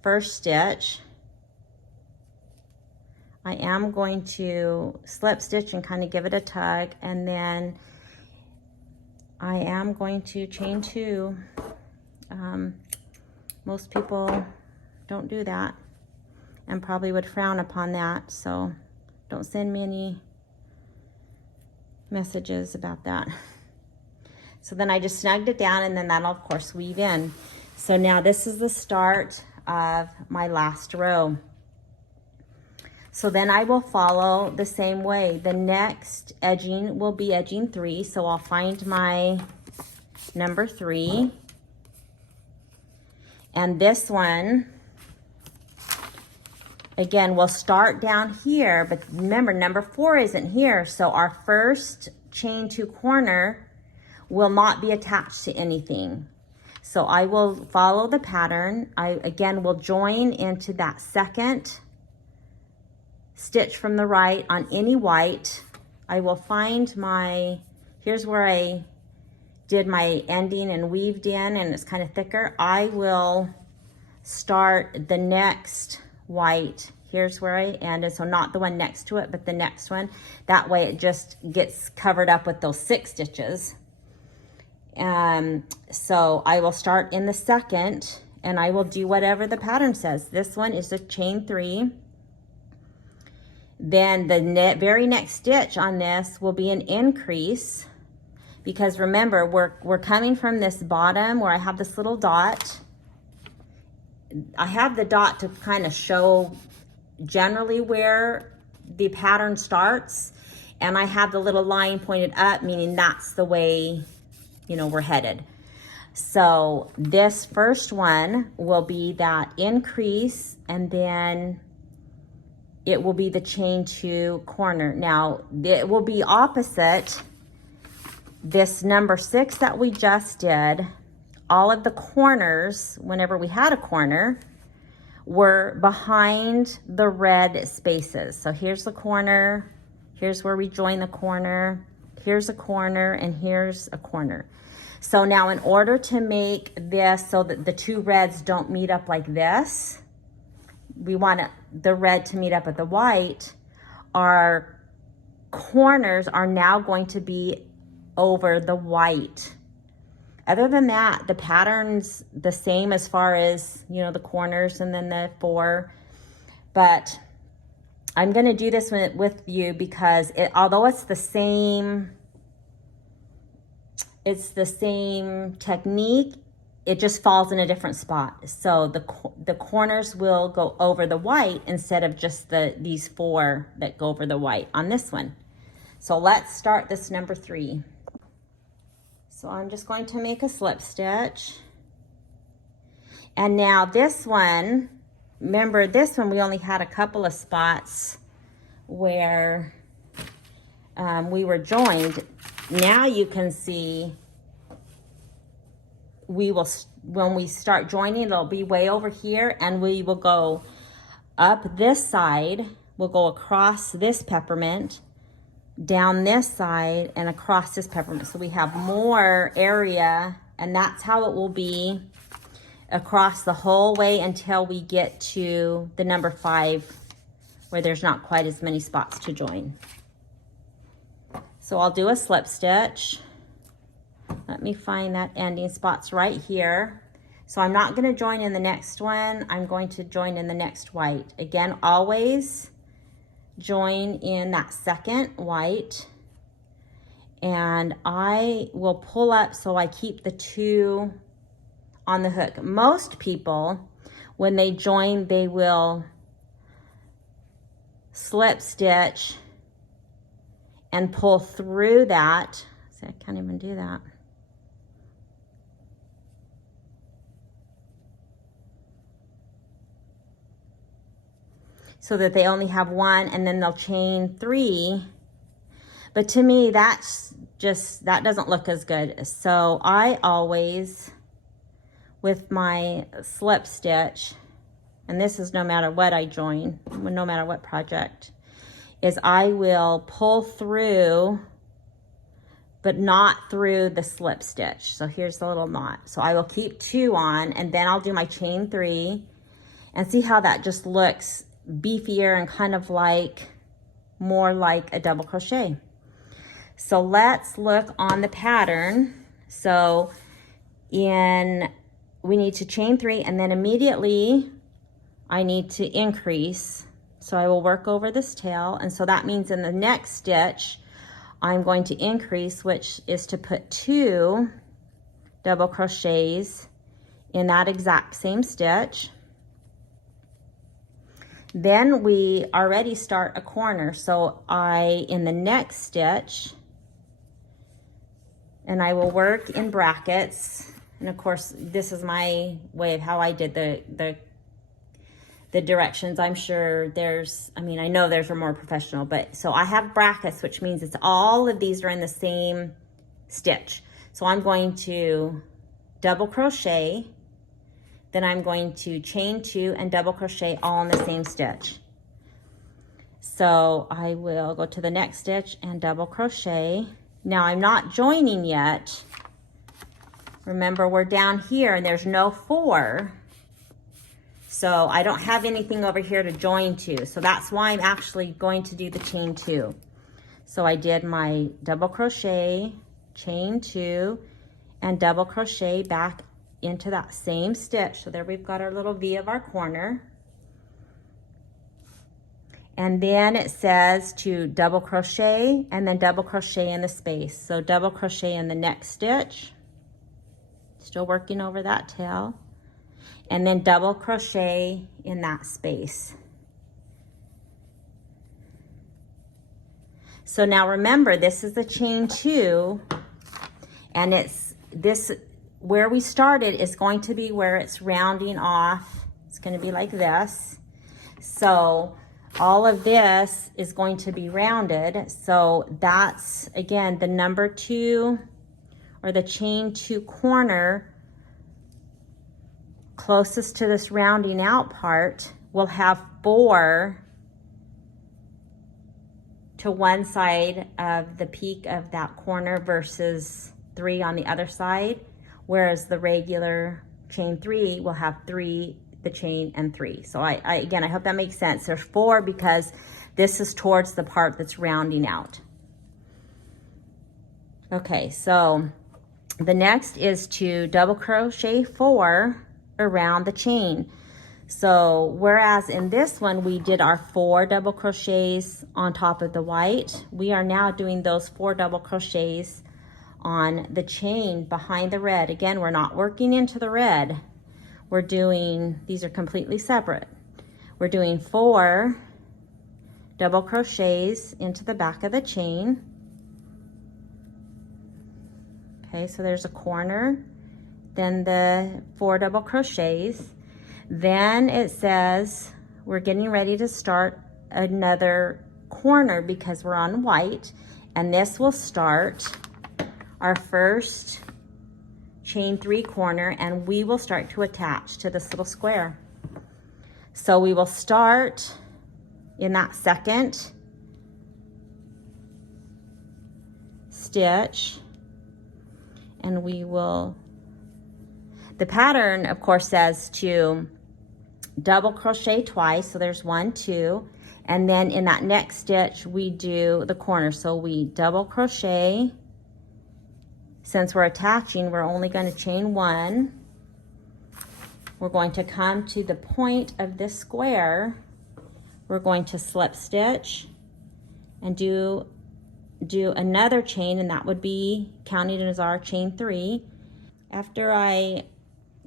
first stitch. I am going to slip stitch and kind of give it a tug, and then I am going to chain 2. Most people don't do that and probably would frown upon that, so don't send me any messages about that. So then I just snugged it down, and then that'll of course weave in. So now this is the start of my last row. So then I will follow the same way. The next edging will be edging 3. So I'll find my number 3. And this one, again, we'll start down here, but remember number 4 isn't here. So our first chain 2 corner will not be attached to anything. So I will follow the pattern. I again will join into that second stitch from the right on any white. I will find my, here's where I did my ending and weaved in, and it's kind of thicker. I will start the next white. Here's where I ended, so not the one next to it, but the next one. That way it just gets covered up with those 6 stitches. So I will start in the second, and I will do whatever the pattern says. This one is a chain 3. Then the very next stitch on this will be an increase, because remember, we're coming from this bottom where I have this little dot. I have the dot to kind of show generally where the pattern starts, and I have the little line pointed up, meaning that's the way, you know, we're headed. So this first one will be that increase, and then it will be the chain 2 corner. Now it will be opposite this number 6 that we just did. All of the corners, whenever we had a corner, were behind the red spaces. So here's the corner, here's where we join the corner, here's a corner, and here's a corner. So now in order to make this so that the 2 reds don't meet up like this, we want the red to meet up with the white. Our corners are now going to be over the white. Other than that, the pattern's the same as far as, you know, the corners and then the 4. But I'm going to do this with you because although it's the same technique, it just falls in a different spot. So the corners will go over the white instead of just these 4 that go over the white on this one. So let's start this number 3. So I'm just going to make a slip stitch. And now this one, remember this one we only had a couple of spots where we were joined. Now you can see when we start joining, it'll be way over here, and we will go up this side, we'll go across this peppermint, down this side, and across this peppermint. So we have more area, and that's how it will be across the whole way until we get to the number 5, where there's not quite as many spots to join. So I'll do a slip stitch. Let me find that ending spot's right here. So I'm not going to join in the next one. I'm going to join in the next white. Again, always join in that second white, and I will pull up so I keep the 2 on the hook. Most people, when they join, they will slip stitch and pull through that. See, I can't even do that. So that they only have 1, and then they'll chain 3. But to me, that doesn't look as good. So I always, with my slip stitch, and this is no matter what I join, no matter what project, is I will pull through, but not through the slip stitch. So here's the little knot. So I will keep 2 on, and then I'll do my chain 3, and see how that just looks beefier and kind of like more like a double crochet. So let's look on the pattern. So we need to chain 3, and then immediately I need to increase. So I will work over this tail, and so that means in the next stitch I'm going to increase, which is to put 2 double crochets in that exact same stitch. Then we already start a corner. So in the next stitch, and I will work in brackets. And of course, this is my way of how I did the directions. I'm sure I know there's a more professional, but so I have brackets, which means it's all of these are in the same stitch. So I'm going to double crochet, then I'm going to chain 2 and double crochet all in the same stitch. So I will go to the next stitch and double crochet. Now I'm not joining yet. Remember, we're down here and there's no 4. So I don't have anything over here to join to. So that's why I'm actually going to do the chain 2. So I did my double crochet, chain 2, and double crochet back into that same stitch. So there we've got our little V of our corner. And then it says to double crochet and then double crochet in the space. So double crochet in the next stitch, still working over that tail, and then double crochet in that space. So now remember, this is the chain 2, and it's this, where we started is going to be where it's rounding off. It's going to be like this. So all of this is going to be rounded. So that's, again, the number 2 or the chain 2 corner closest to this rounding out part will have 4 to one side of the peak of that corner versus 3 on the other side, whereas the regular chain 3 will have 3, the chain, and 3. So again, I hope that makes sense. There's 4 because this is towards the part that's rounding out. Okay, so the next is to double crochet 4 around the chain. So whereas in this one we did our 4 double crochets on top of the white, we are now doing those 4 double crochets on the chain behind the red. Again, we're not working into the red. We're doing, these are completely separate. We're doing 4 double crochets into the back of the chain. Okay, so there's a corner, then the 4 double crochets. Then it says we're getting ready to start another corner because we're on white, and this will start our first chain 3 corner, and we will start to attach to this little square. So we will start in that second stitch, and we will, the pattern of course says to double crochet twice, so there's 1, 2, and then in that next stitch we do the corner. So we double crochet. Since we're attaching, we're only going to chain 1. We're going to come to the point of this square. We're going to slip stitch and do another chain, and that would be counting as our chain 3. After I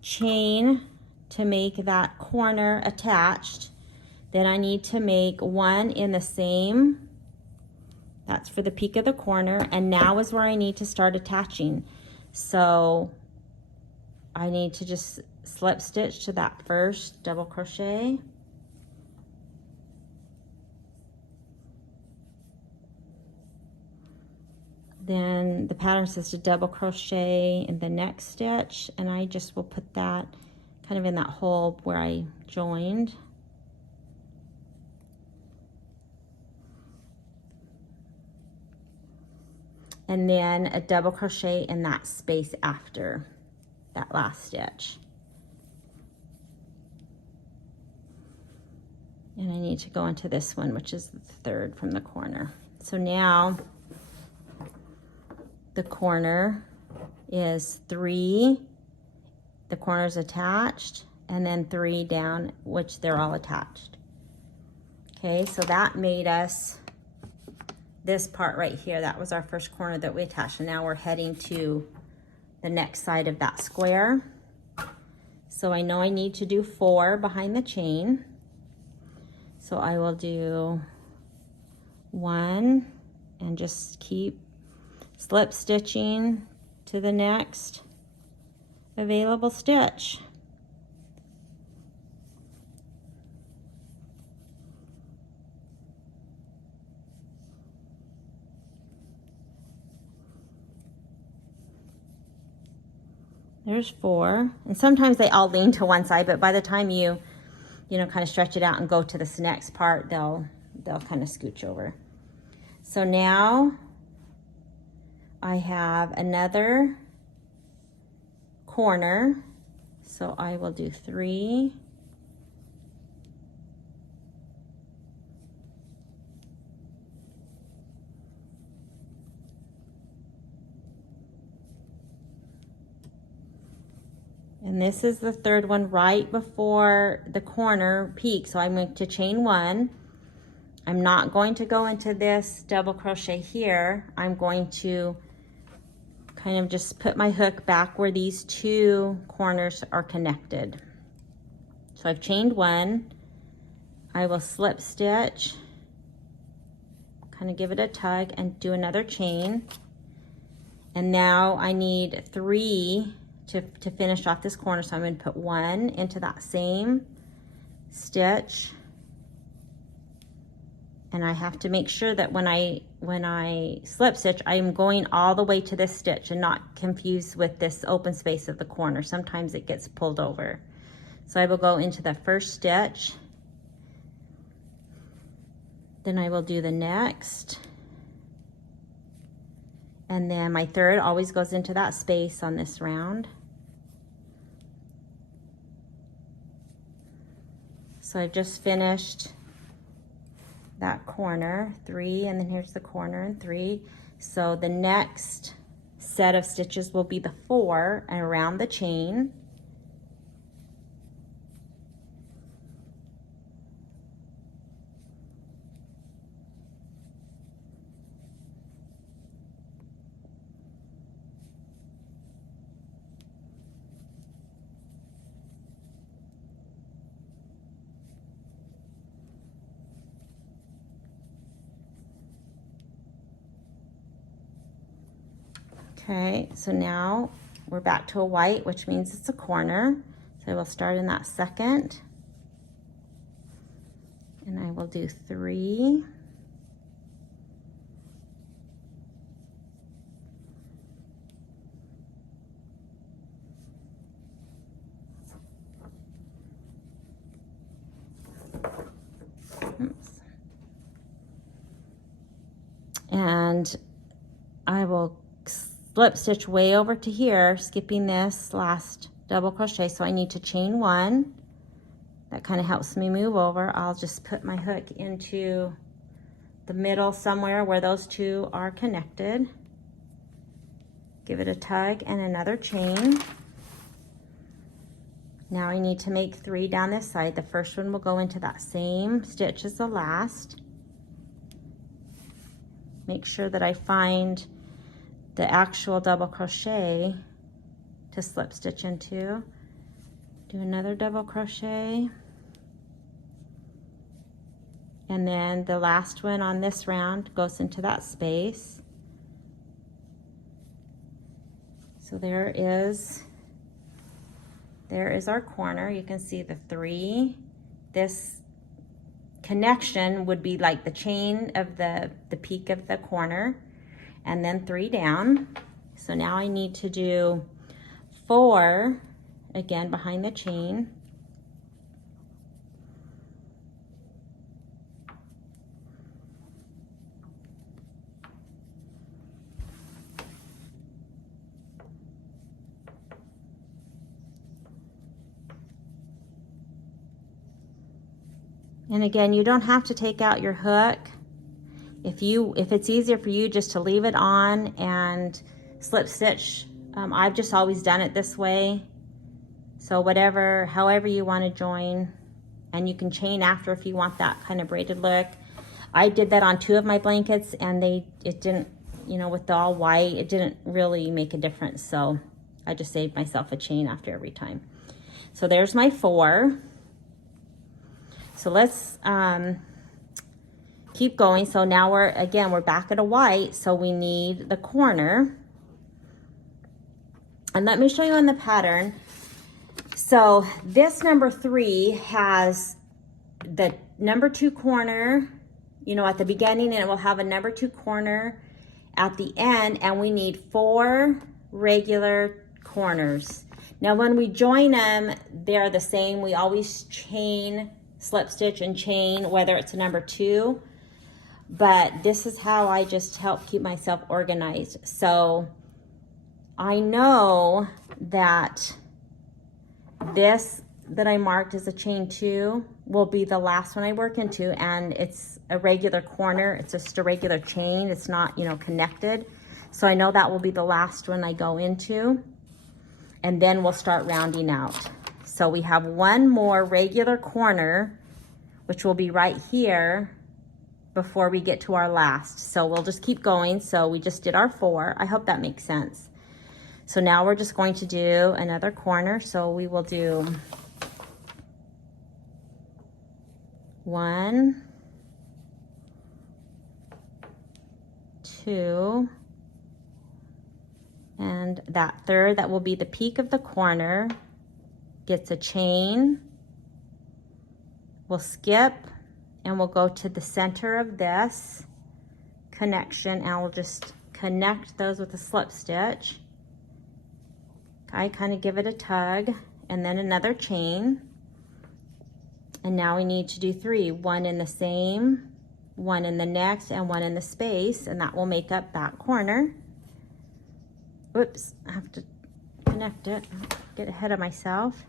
chain to make that corner attached, then I need to make 1 in the same, that's for the peak of the corner, and now is where I need to start attaching. So I need to just slip stitch to that first double crochet, then the pattern says to double crochet in the next stitch, and I just will put that kind of in that hole where I joined. And then a double crochet in that space after that last stitch. And I need to go into this one, which is the 3rd from the corner. So now the corner is 3, the corner's attached, and then 3 down, which they're all attached. Okay, so that made us this part right here. That was our first corner that we attached, and now we're heading to the next side of that square. So I know I need to do 4 behind the chain. So I will do 1 and just keep slip stitching to the next available stitch. There's 4. And sometimes they all lean to one side, but by the time you know, kind of stretch it out and go to this next part, they'll kind of scooch over. So now I have another corner. So I will do 3. And this is the 3rd one right before the corner peak. So I'm going to chain 1. I'm not going to go into this double crochet here. I'm going to kind of just put my hook back where these 2 corners are connected. So I've chained 1. I will slip stitch, kind of give it a tug and do another chain. And now I need 3 to finish off this corner. So I'm going to put 1 into that same stitch. And I have to make sure that when I slip stitch, I'm going all the way to this stitch and not confused with this open space at the corner. Sometimes it gets pulled over. So I will go into the first stitch. Then I will do the next. And then my 3rd always goes into that space on this round. So I've just finished that corner, 3, and then here's the corner and 3. So the next set of stitches will be the 4 and around the chain. Okay, so now we're back to a white, which means it's a corner. So I will start in that 2nd. And I will do 3. Oops. And I will slip stitch way over to here, skipping this last double crochet. So I need to chain 1. That kind of helps me move over. I'll just put my hook into the middle somewhere where those 2 are connected. Give it a tug and another chain. Now I need to make 3 down this side. The first one will go into that same stitch as the last. Make sure that I find the actual double crochet to slip stitch into. Do another double crochet. And then the last one on this round goes into that space. So there is our corner. You can see the 3. This connection would be like the chain of the peak of the corner, and then 3 down. So now I need to do 4 again behind the chain. And again, you don't have to take out your hook. If it's easier for you just to leave it on and slip stitch, I've just always done it this way. So however you want to join, and you can chain after if you want that kind of braided look. I did that on 2 of my blankets, and it didn't, you know, with the all white, it didn't really make a difference. So I just saved myself a chain after every time. So there's my 4. So let's keep going. So now we're back at a white, so we need the corner. And let me show you on the pattern. So this number 3 has the number 2 corner, you know, at the beginning, and it will have a number 2 corner at the end, and we need 4 regular corners. Now when we join them, they're the same. We always chain, slip stitch and chain, whether it's a number 2. But this is how I just help keep myself organized. So I know that this that I marked as a chain 2 will be the last one I work into, and it's a regular corner. It's just a regular chain. It's not, you know, connected. So I know that will be the last one I go into, and then we'll start rounding out. So we have one more regular corner, which will be right here before we get to our last. So we'll just keep going. So we just did our 4. I hope that makes sense. So now we're just going to do another corner. So we will do 1, 2, and that third, that will be the peak of the corner, gets a chain. We'll skip and we'll go to the center of this connection, and we'll just connect those with a slip stitch. I kind of give it a tug, and then another chain. And now we need to do 3, 1 in the same, 1 in the next, and 1 in the space, and that will make up that corner. Oops, I have to connect it, get ahead of myself.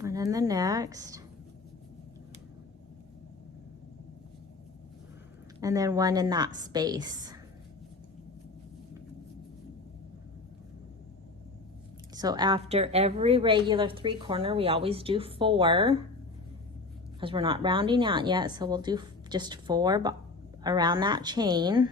One in the next. And then 1 in that space. So after every regular 3 corner, we always do 4, because we're not rounding out yet. So we'll do just 4 around that chain.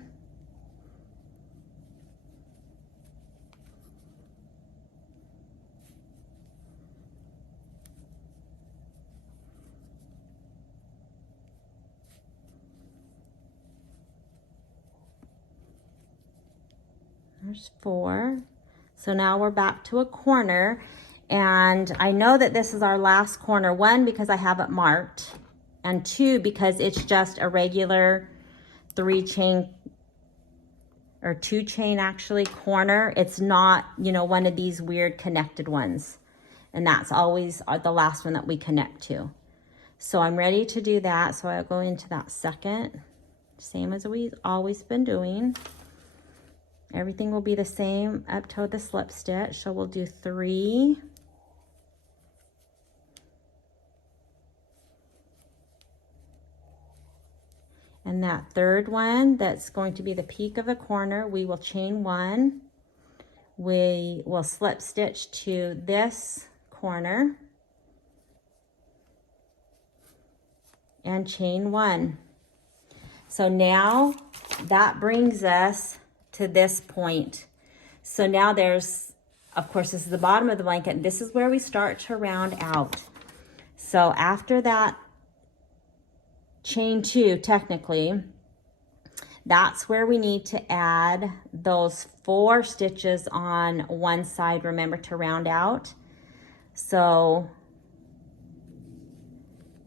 There's 4. So now we're back to a corner, and I know that this is our last corner. 1, because I have it marked, and 2, because it's just a regular 3 chain, or 2 chain actually, corner. It's not, you know, one of these weird connected ones, and that's always the last one that we connect to. So I'm ready to do that. So I'll go into that second, same as we've always been doing. Everything will be the same up to the slip stitch. So we'll do 3. And that third one, that's going to be the peak of the corner, we will chain 1. We will slip stitch to this corner and chain 1. So now that brings us to this point. So now there's, of course, this is the bottom of the blanket. This is where we start to round out. So after that chain 2, technically, that's where we need to add those 4 stitches on one side, remember, to round out. So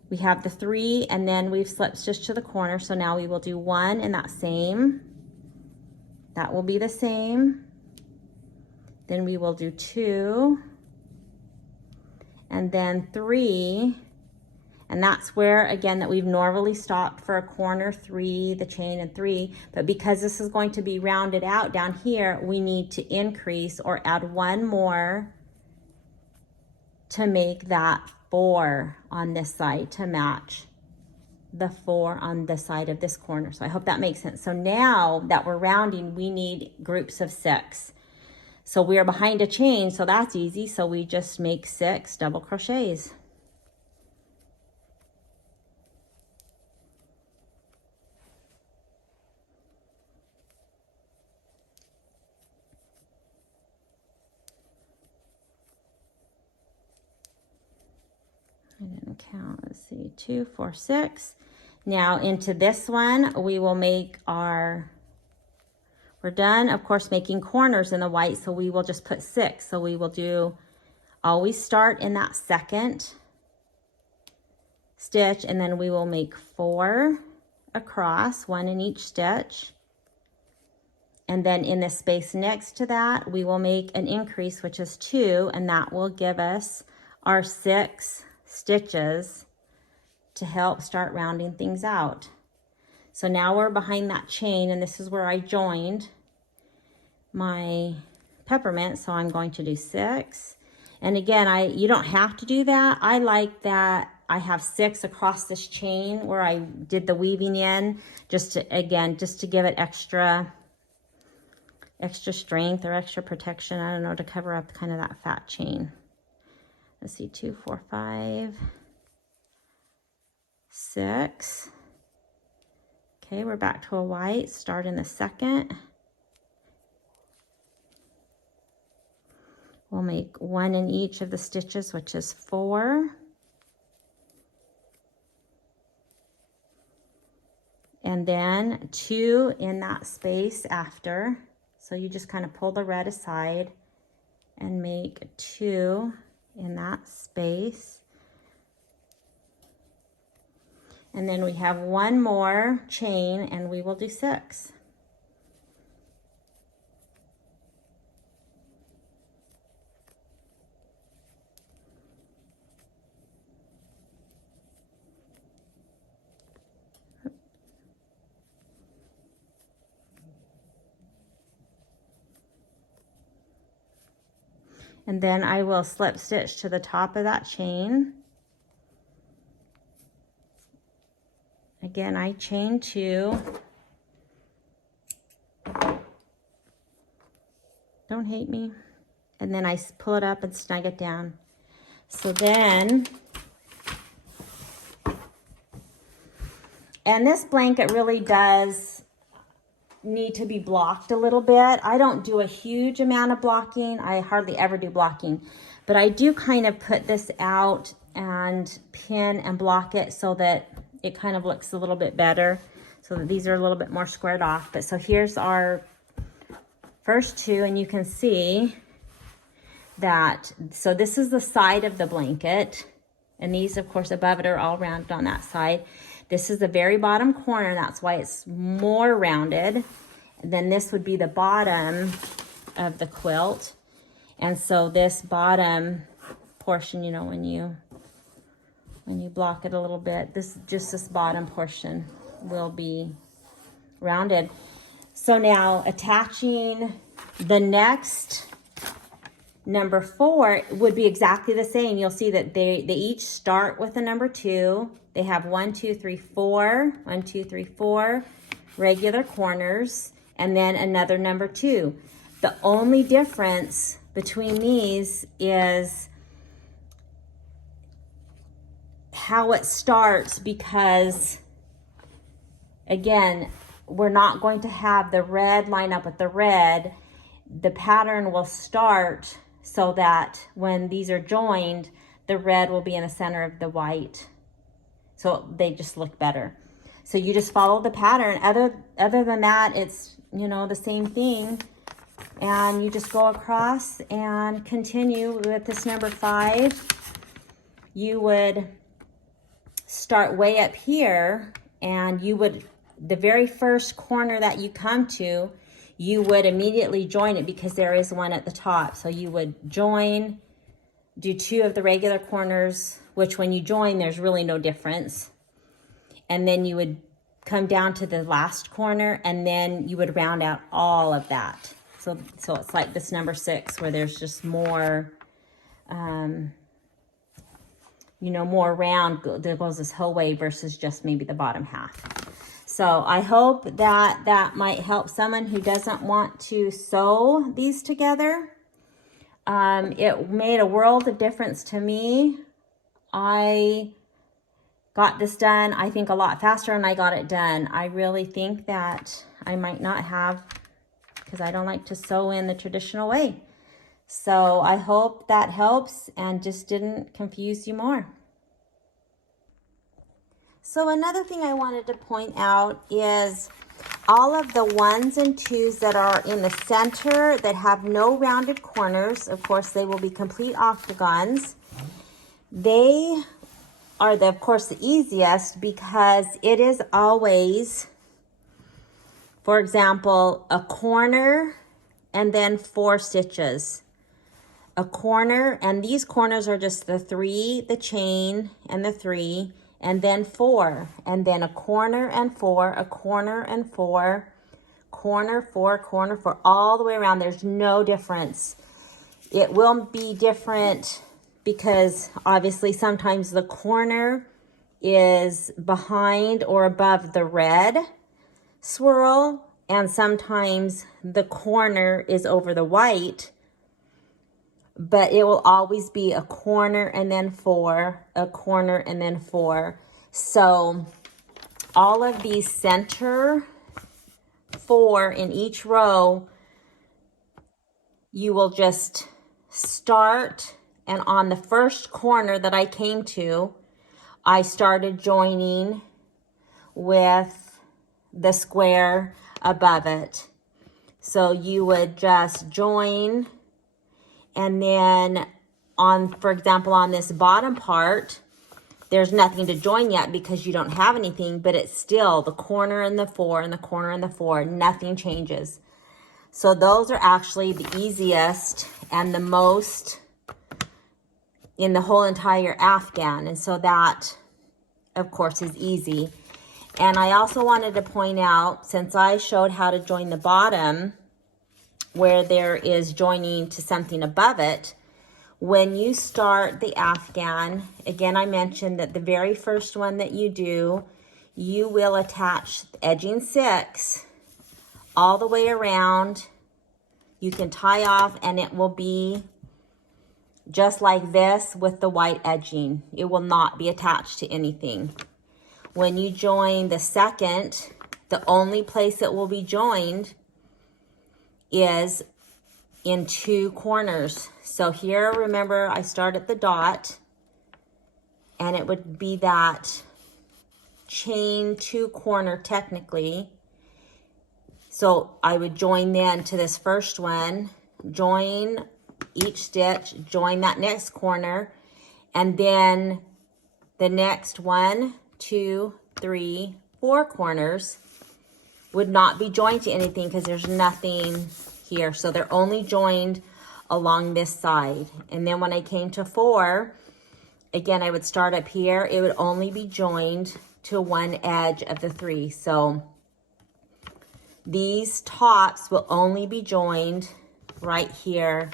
we have the 3, and then we've slip stitched to the corner. So now we will do 1 in that same. That will be the same. Then we will do 2, and then 3, and that's where, again, that we've normally stopped for a corner, 3, the chain, and 3, but because this is going to be rounded out down here, we need to increase or add 1 more to make that 4 on this side to match the 4 on the side of this corner. So I hope that makes sense. So now that we're rounding, we need groups of 6. So we are behind a chain, so that's easy. So we just make 6 double crochets. I didn't count, let's see, 2, 4, 6. Now into this one, we will make our, we're done, of course, making corners in the white, so we will just put 6. So we will do, always start in that second stitch, and then we will make 4 across, 1 in each stitch. And then in the space next to that, we will make an increase, which is 2, and that will give us our 6 stitches to help start rounding things out. So now we're behind that chain, and this is where I joined my peppermint. So I'm going to do 6. And again, you don't have to do that. I like that I have 6 across this chain where I did the weaving in, just to give it extra strength or extra protection. I don't know, to cover up kind of that fat chain. Let's see, 2, 4, 5, 6. Okay, we're back to a white. Start in the second. We'll make 1 in each of the stitches, which is 4. And then 2 in that space after. So you just kind of pull the red aside and make 2 in that space. And then we have 1 more chain, and we will do 6. And then I will slip stitch to the top of that chain. Again, I chain 2. Don't hate me. And then I pull it up and snug it down. So then, and this blanket really does need to be blocked a little bit. I don't do a huge amount of blocking. I hardly ever do blocking, but I do kind of put this out and pin and block it so that it kind of looks a little bit better, so that these are a little bit more squared off. But so here's our first 2, and you can see that, so this is the side of the blanket, and these of course above it are all rounded on that side. This is the very bottom corner, that's why it's more rounded. And then this would be the bottom of the quilt. And so this bottom portion, you know, when you block it a little bit, this bottom portion will be rounded. So now attaching the next number 4 would be exactly the same. You'll see that they each start with a number 2. They have 1, 2, 3, 4, 1, 2, 3, 4 regular corners, and then another number 2. The only difference between these is how it starts, because again, we're not going to have the red line up with the red. The pattern will start so that when these are joined, the red will be in the center of the white. So they just look better. So you just follow the pattern. Other than that, it's, you know, the same thing. And you just go across and continue with this number 5. You would start way up here, and you would, the very first corner that you come to, you would immediately join it because there is one at the top. So you would join, do 2 of the regular corners, which when you join, there's really no difference. And then you would come down to the last corner, and then you would round out all of that. So it's like this number 6 where there's just more, you know, more round that goes this whole way versus just maybe the bottom half. So I hope that might help someone who doesn't want to sew these together. It made a world of difference to me. I got this done, I think, a lot faster, and I got it done. I really think that I might not have, because I don't like to sew in the traditional way. So I hope that helps and just didn't confuse you more. So another thing I wanted to point out is all of the 1s and 2s that are in the center that have no rounded corners. Of course, they will be complete octagons. They are, of course, the easiest because it is always For example, a corner and then 4 stitches. A corner, and these corners are just the 3, the chain, and the 3, and then 4, and then a corner and 4, a corner and 4, corner, 4, corner, 4, all the way around. There's no difference. It will be different because obviously sometimes the corner is behind or above the red swirl, and sometimes the corner is over the white, but it will always be a corner and then 4, a corner and then 4. So all of these center 4 in each row, you will just start, and on the first corner that I came to, I started joining with the square above it. So you would just join, and then on, for example, on this bottom part, there's nothing to join yet because you don't have anything, but it's still the corner and the 4 and the corner and the 4, nothing changes. So those are actually the easiest and the most in the whole entire Afghan. And so that, of course, is easy. And I also wanted to point out, since I showed how to join the bottom where there is joining to something above it, when you start the Afghan, again, I mentioned that the very first one that you do, you will attach edging 6 all the way around. You can tie off, and it will be just like this with the white edging. It will not be attached to anything. When you join the second, the only place it will be joined is in 2 corners. So here, remember, I start at the dot, and it would be that chain 2 corner technically. So I would join then to this first one, join each stitch, join that next corner, and then the next 1, 2, 3, 4 corners would not be joined to anything because there's nothing here. So they're only joined along this side. And then when I came to 4, again, I would start up here. It would only be joined to one edge of the 3. So these tops will only be joined right here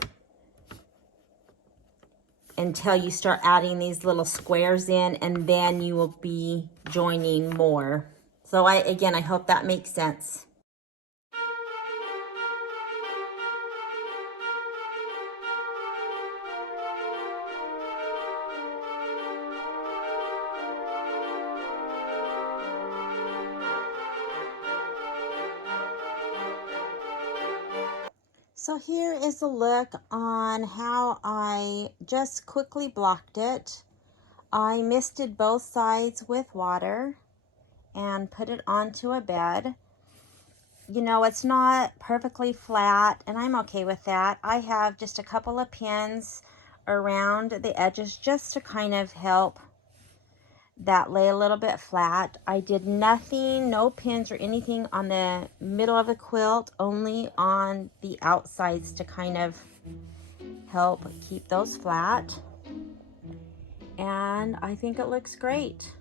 until you start adding these little squares in, and then you will be joining more. So again, I hope that makes sense. So here is a look on how I just quickly blocked it. I misted both sides with water and put it onto a bed. You know, it's not perfectly flat, and I'm okay with that. I have just a couple of pins around the edges just to kind of help that lay a little bit flat. I did nothing, no pins or anything on the middle of the quilt, only on the outsides to kind of help keep those flat. And I think it looks great.